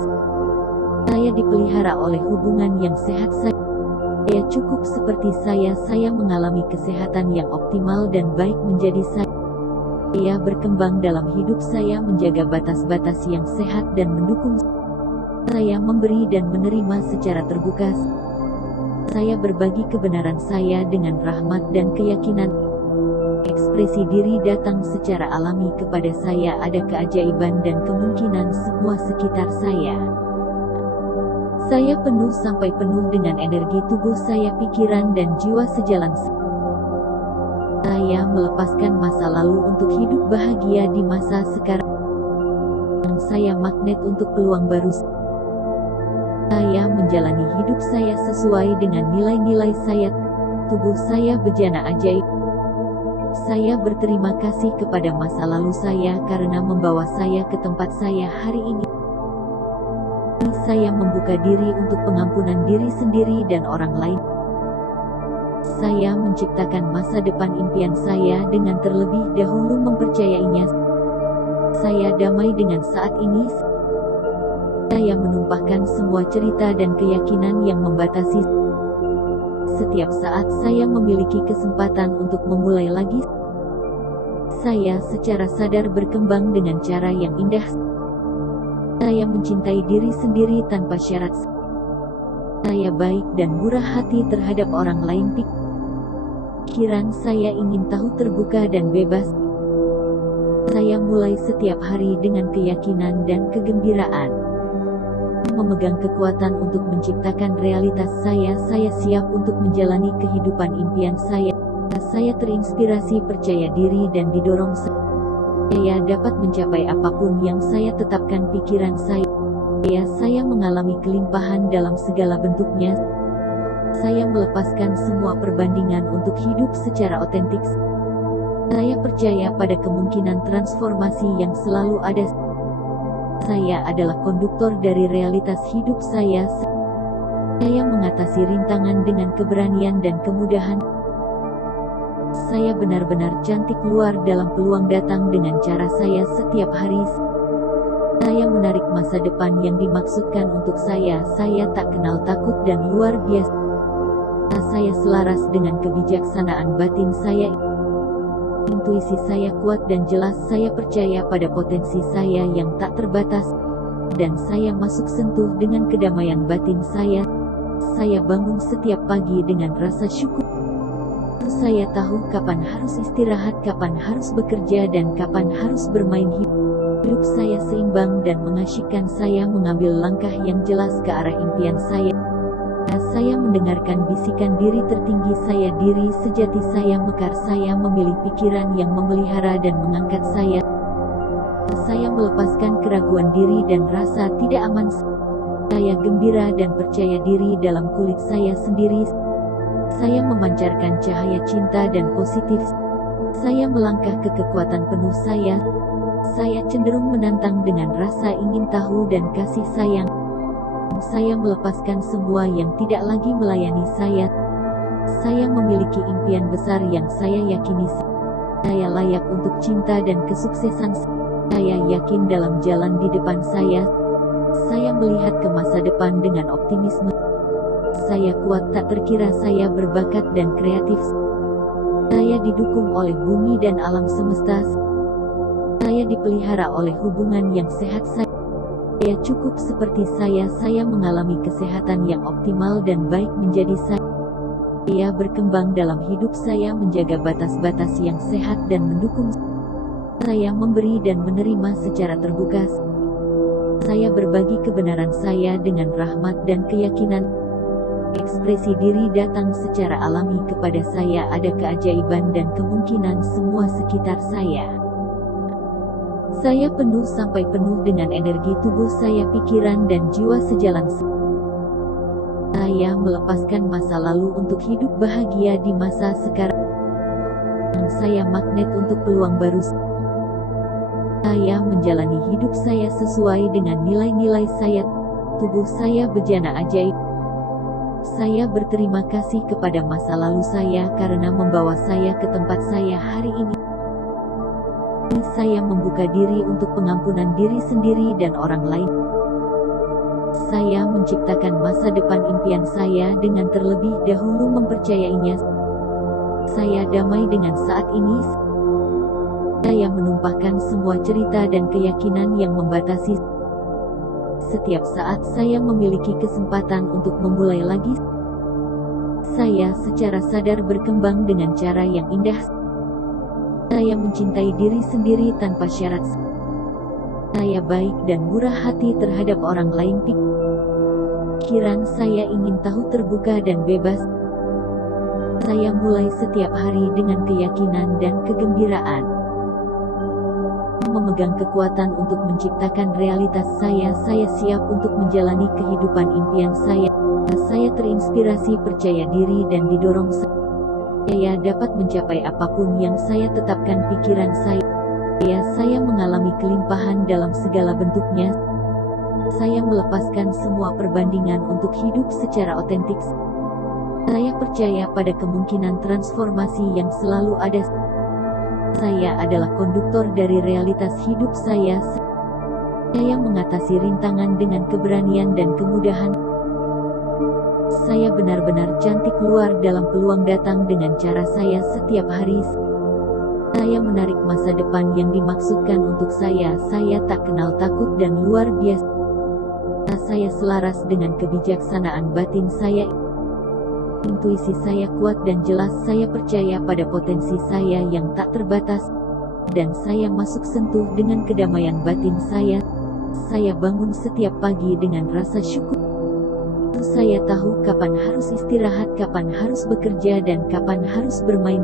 Saya dipelihara oleh hubungan yang sehat. Saya cukup seperti saya mengalami kesehatan yang optimal dan baik menjadi saya. Saya berkembang dalam hidup, saya menjaga batas-batas yang sehat dan mendukung. Saya memberi dan menerima secara terbuka. Saya berbagi kebenaran saya dengan rahmat dan keyakinan. Ekspresi diri datang secara alami kepada saya, ada keajaiban dan kemungkinan semua sekitar saya. Saya penuh sampai penuh dengan energi tubuh saya, pikiran dan jiwa sejalan. Saya melepaskan masa lalu untuk hidup bahagia di masa sekarang. Saya magnet untuk peluang baru. Saya menjalani hidup saya sesuai dengan nilai-nilai saya. Tubuh saya bejana ajaib. Saya berterima kasih kepada masa lalu saya karena membawa saya ke tempat saya hari ini. Saya membuka diri untuk pengampunan diri sendiri dan orang lain. Saya menciptakan masa depan impian saya dengan terlebih dahulu mempercayainya. Saya damai dengan saat ini. Saya menumpahkan semua cerita dan keyakinan yang membatasi. Setiap saat saya memiliki kesempatan untuk memulai lagi. Saya secara sadar berkembang dengan cara yang indah. Saya mencintai diri sendiri tanpa syarat. Saya baik dan murah hati terhadap orang lain. Pikiran saya ingin tahu, terbuka dan bebas. Saya mulai setiap hari dengan keyakinan dan kegembiraan. Memegang kekuatan untuk menciptakan realitas saya. Saya siap untuk menjalani kehidupan impian saya. Saya terinspirasi, percaya diri dan didorong. Saya dapat mencapai apapun yang saya tetapkan. Pikiran saya mengalami kelimpahan dalam segala bentuknya. Saya melepaskan semua perbandingan untuk hidup secara otentik. Saya percaya pada kemungkinan transformasi yang selalu ada. Saya adalah konduktor dari realitas hidup saya. Saya mengatasi rintangan dengan keberanian dan kemudahan. Saya benar-benar cantik luar dalam peluang datang dengan cara saya setiap hari. Saya menarik masa depan yang dimaksudkan untuk saya. Saya tak kenal takut dan luar biasa. Saya selaras dengan kebijaksanaan batin saya. Intuisi saya kuat dan jelas. Saya percaya pada potensi saya yang tak terbatas. Dan saya masuk sentuh dengan kedamaian batin saya. Saya bangun setiap pagi dengan rasa syukur. Saya tahu kapan harus istirahat, kapan harus bekerja, dan kapan harus bermain. Hidup saya seimbang dan mengasyikkan. Saya mengambil langkah yang jelas ke arah impian saya. Saya mendengarkan bisikan diri tertinggi saya, diri sejati saya mekar. Saya memilih pikiran yang memelihara dan mengangkat saya. Saya melepaskan keraguan diri dan rasa tidak aman. Saya gembira dan percaya diri dalam kulit saya sendiri. Saya memancarkan cahaya cinta dan positif. Saya melangkah ke kekuatan penuh saya. Saya cenderung menantang dengan rasa ingin tahu dan kasih sayang. Saya melepaskan semua yang tidak lagi melayani saya. Saya memiliki impian besar yang saya yakini. Saya layak untuk cinta dan kesuksesan. Saya yakin dalam jalan di depan saya. Saya melihat ke masa depan dengan optimisme. Saya kuat tak terkira. Saya berbakat dan kreatif. Saya didukung oleh bumi dan alam semesta. Saya dipelihara oleh hubungan yang sehat. Saya cukup seperti saya mengalami kesehatan yang optimal dan baik menjadi saya. Saya berkembang dalam hidup, saya menjaga batas-batas yang sehat dan mendukung. Saya memberi dan menerima secara terbuka. Saya berbagi kebenaran saya dengan rahmat dan keyakinan. Ekspresi diri datang secara alami kepada saya, ada keajaiban dan kemungkinan semua sekitar saya. Saya penuh sampai penuh dengan energi tubuh saya, pikiran dan jiwa sejalan. Saya melepaskan masa lalu untuk hidup bahagia di masa sekarang. Saya magnet untuk peluang baru. Saya menjalani hidup saya sesuai dengan nilai-nilai saya. Tubuh saya bejana ajaib. Saya berterima kasih kepada masa lalu saya karena membawa saya ke tempat saya hari ini. Saya membuka diri untuk pengampunan diri sendiri dan orang lain. Saya menciptakan masa depan impian saya dengan terlebih dahulu mempercayainya. Saya damai dengan saat ini. Saya menumpahkan semua cerita dan keyakinan yang membatasi. Setiap saat saya memiliki kesempatan untuk memulai lagi. Saya secara sadar berkembang dengan cara yang indah. Saya mencintai diri sendiri tanpa syarat. Saya baik dan murah hati terhadap orang lain. Pikiran saya ingin tahu, terbuka dan bebas. Saya mulai setiap hari dengan keyakinan dan kegembiraan. Memegang kekuatan untuk menciptakan realitas saya siap untuk menjalani kehidupan impian saya. Saya terinspirasi, percaya diri dan didorong. Saya dapat mencapai apapun yang saya tetapkan. Pikiran saya mengalami kelimpahan dalam segala bentuknya. Saya melepaskan semua perbandingan untuk hidup secara otentik. Saya percaya pada kemungkinan transformasi yang selalu ada. Saya adalah konduktor dari realitas hidup saya. Saya mengatasi rintangan dengan keberanian dan kemudahan. Saya benar-benar cantik keluar dalam peluang datang dengan cara saya setiap hari. Saya menarik masa depan yang dimaksudkan untuk saya. Saya tak kenal takut dan luar biasa. Saya selaras dengan kebijaksanaan batin saya. Intuisi saya kuat dan jelas. Saya percaya pada potensi saya yang tak terbatas, dan saya masuk sentuh dengan kedamaian batin saya. Saya bangun setiap pagi dengan rasa syukur. Saya tahu kapan harus istirahat, kapan harus bekerja, dan kapan harus bermain.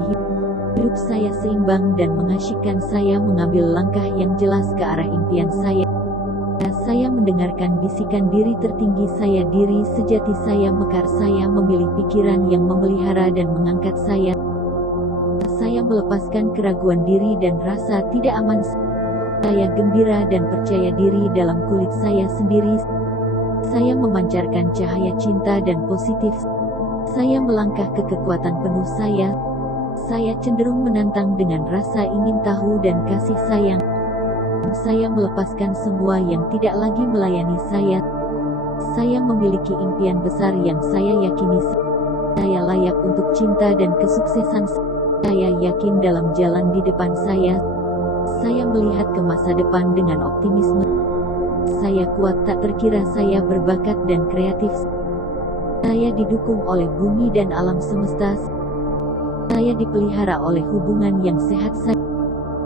Hidup saya seimbang dan mengasyikkan. Saya mengambil langkah yang jelas ke arah impian saya. Saya mendengarkan bisikan diri tertinggi saya, diri sejati saya mekar. Saya memilih pikiran yang memelihara dan mengangkat saya. Saya melepaskan keraguan diri dan rasa tidak aman. Saya gembira dan percaya diri dalam kulit saya sendiri. Saya memancarkan cahaya cinta dan positif. Saya melangkah ke kekuatan penuh saya. Saya cenderung menantang dengan rasa ingin tahu dan kasih sayang. Saya melepaskan semua yang tidak lagi melayani saya. Saya memiliki impian besar yang saya yakini. Saya layak untuk cinta dan kesuksesan. Saya yakin dalam jalan di depan saya. Saya melihat ke masa depan dengan optimisme. Saya kuat tak terkira. Saya berbakat dan kreatif. Saya didukung oleh bumi dan alam semesta. Saya dipelihara oleh hubungan yang sehat.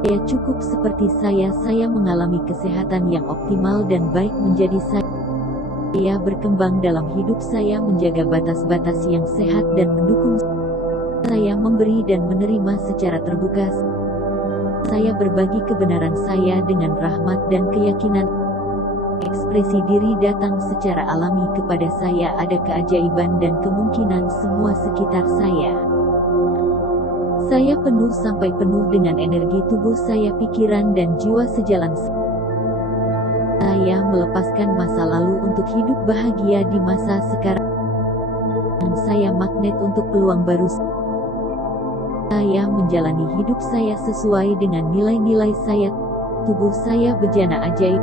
Saya cukup seperti saya mengalami kesehatan yang optimal dan baik menjadi saya berkembang dalam hidup. Saya menjaga batas-batas yang sehat dan mendukung. Saya memberi dan menerima secara terbuka. Saya berbagi kebenaran saya dengan rahmat dan keyakinan. Ekspresi diri datang secara alami kepada saya. Ada keajaiban dan kemungkinan semua sekitar saya. Saya penuh sampai penuh dengan energi tubuh saya, pikiran dan jiwa sejalan. Saya melepaskan masa lalu untuk hidup bahagia di masa sekarang. Saya magnet untuk peluang baru. Saya menjalani hidup saya sesuai dengan nilai-nilai saya. Tubuh saya bejana ajaib.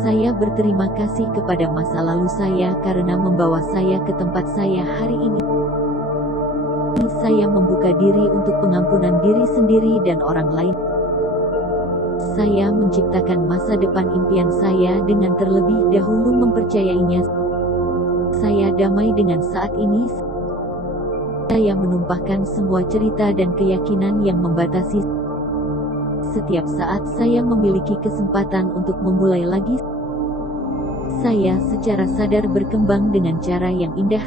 Saya berterima kasih kepada masa lalu saya karena membawa saya ke tempat saya hari ini. Saya membuka diri untuk pengampunan diri sendiri dan orang lain. Saya menciptakan masa depan impian saya dengan terlebih dahulu mempercayainya. Saya damai dengan saat ini. Saya menumpahkan semua cerita dan keyakinan yang membatasi. Setiap saat saya memiliki kesempatan untuk memulai lagi. Saya secara sadar berkembang dengan cara yang indah.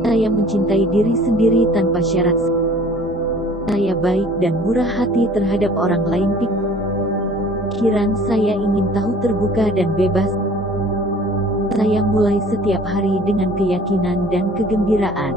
Saya mencintai diri sendiri tanpa syarat. Saya baik dan murah hati terhadap orang lain. Pikiran saya ingin tahu, terbuka dan bebas. Saya mulai setiap hari dengan keyakinan dan kegembiraan.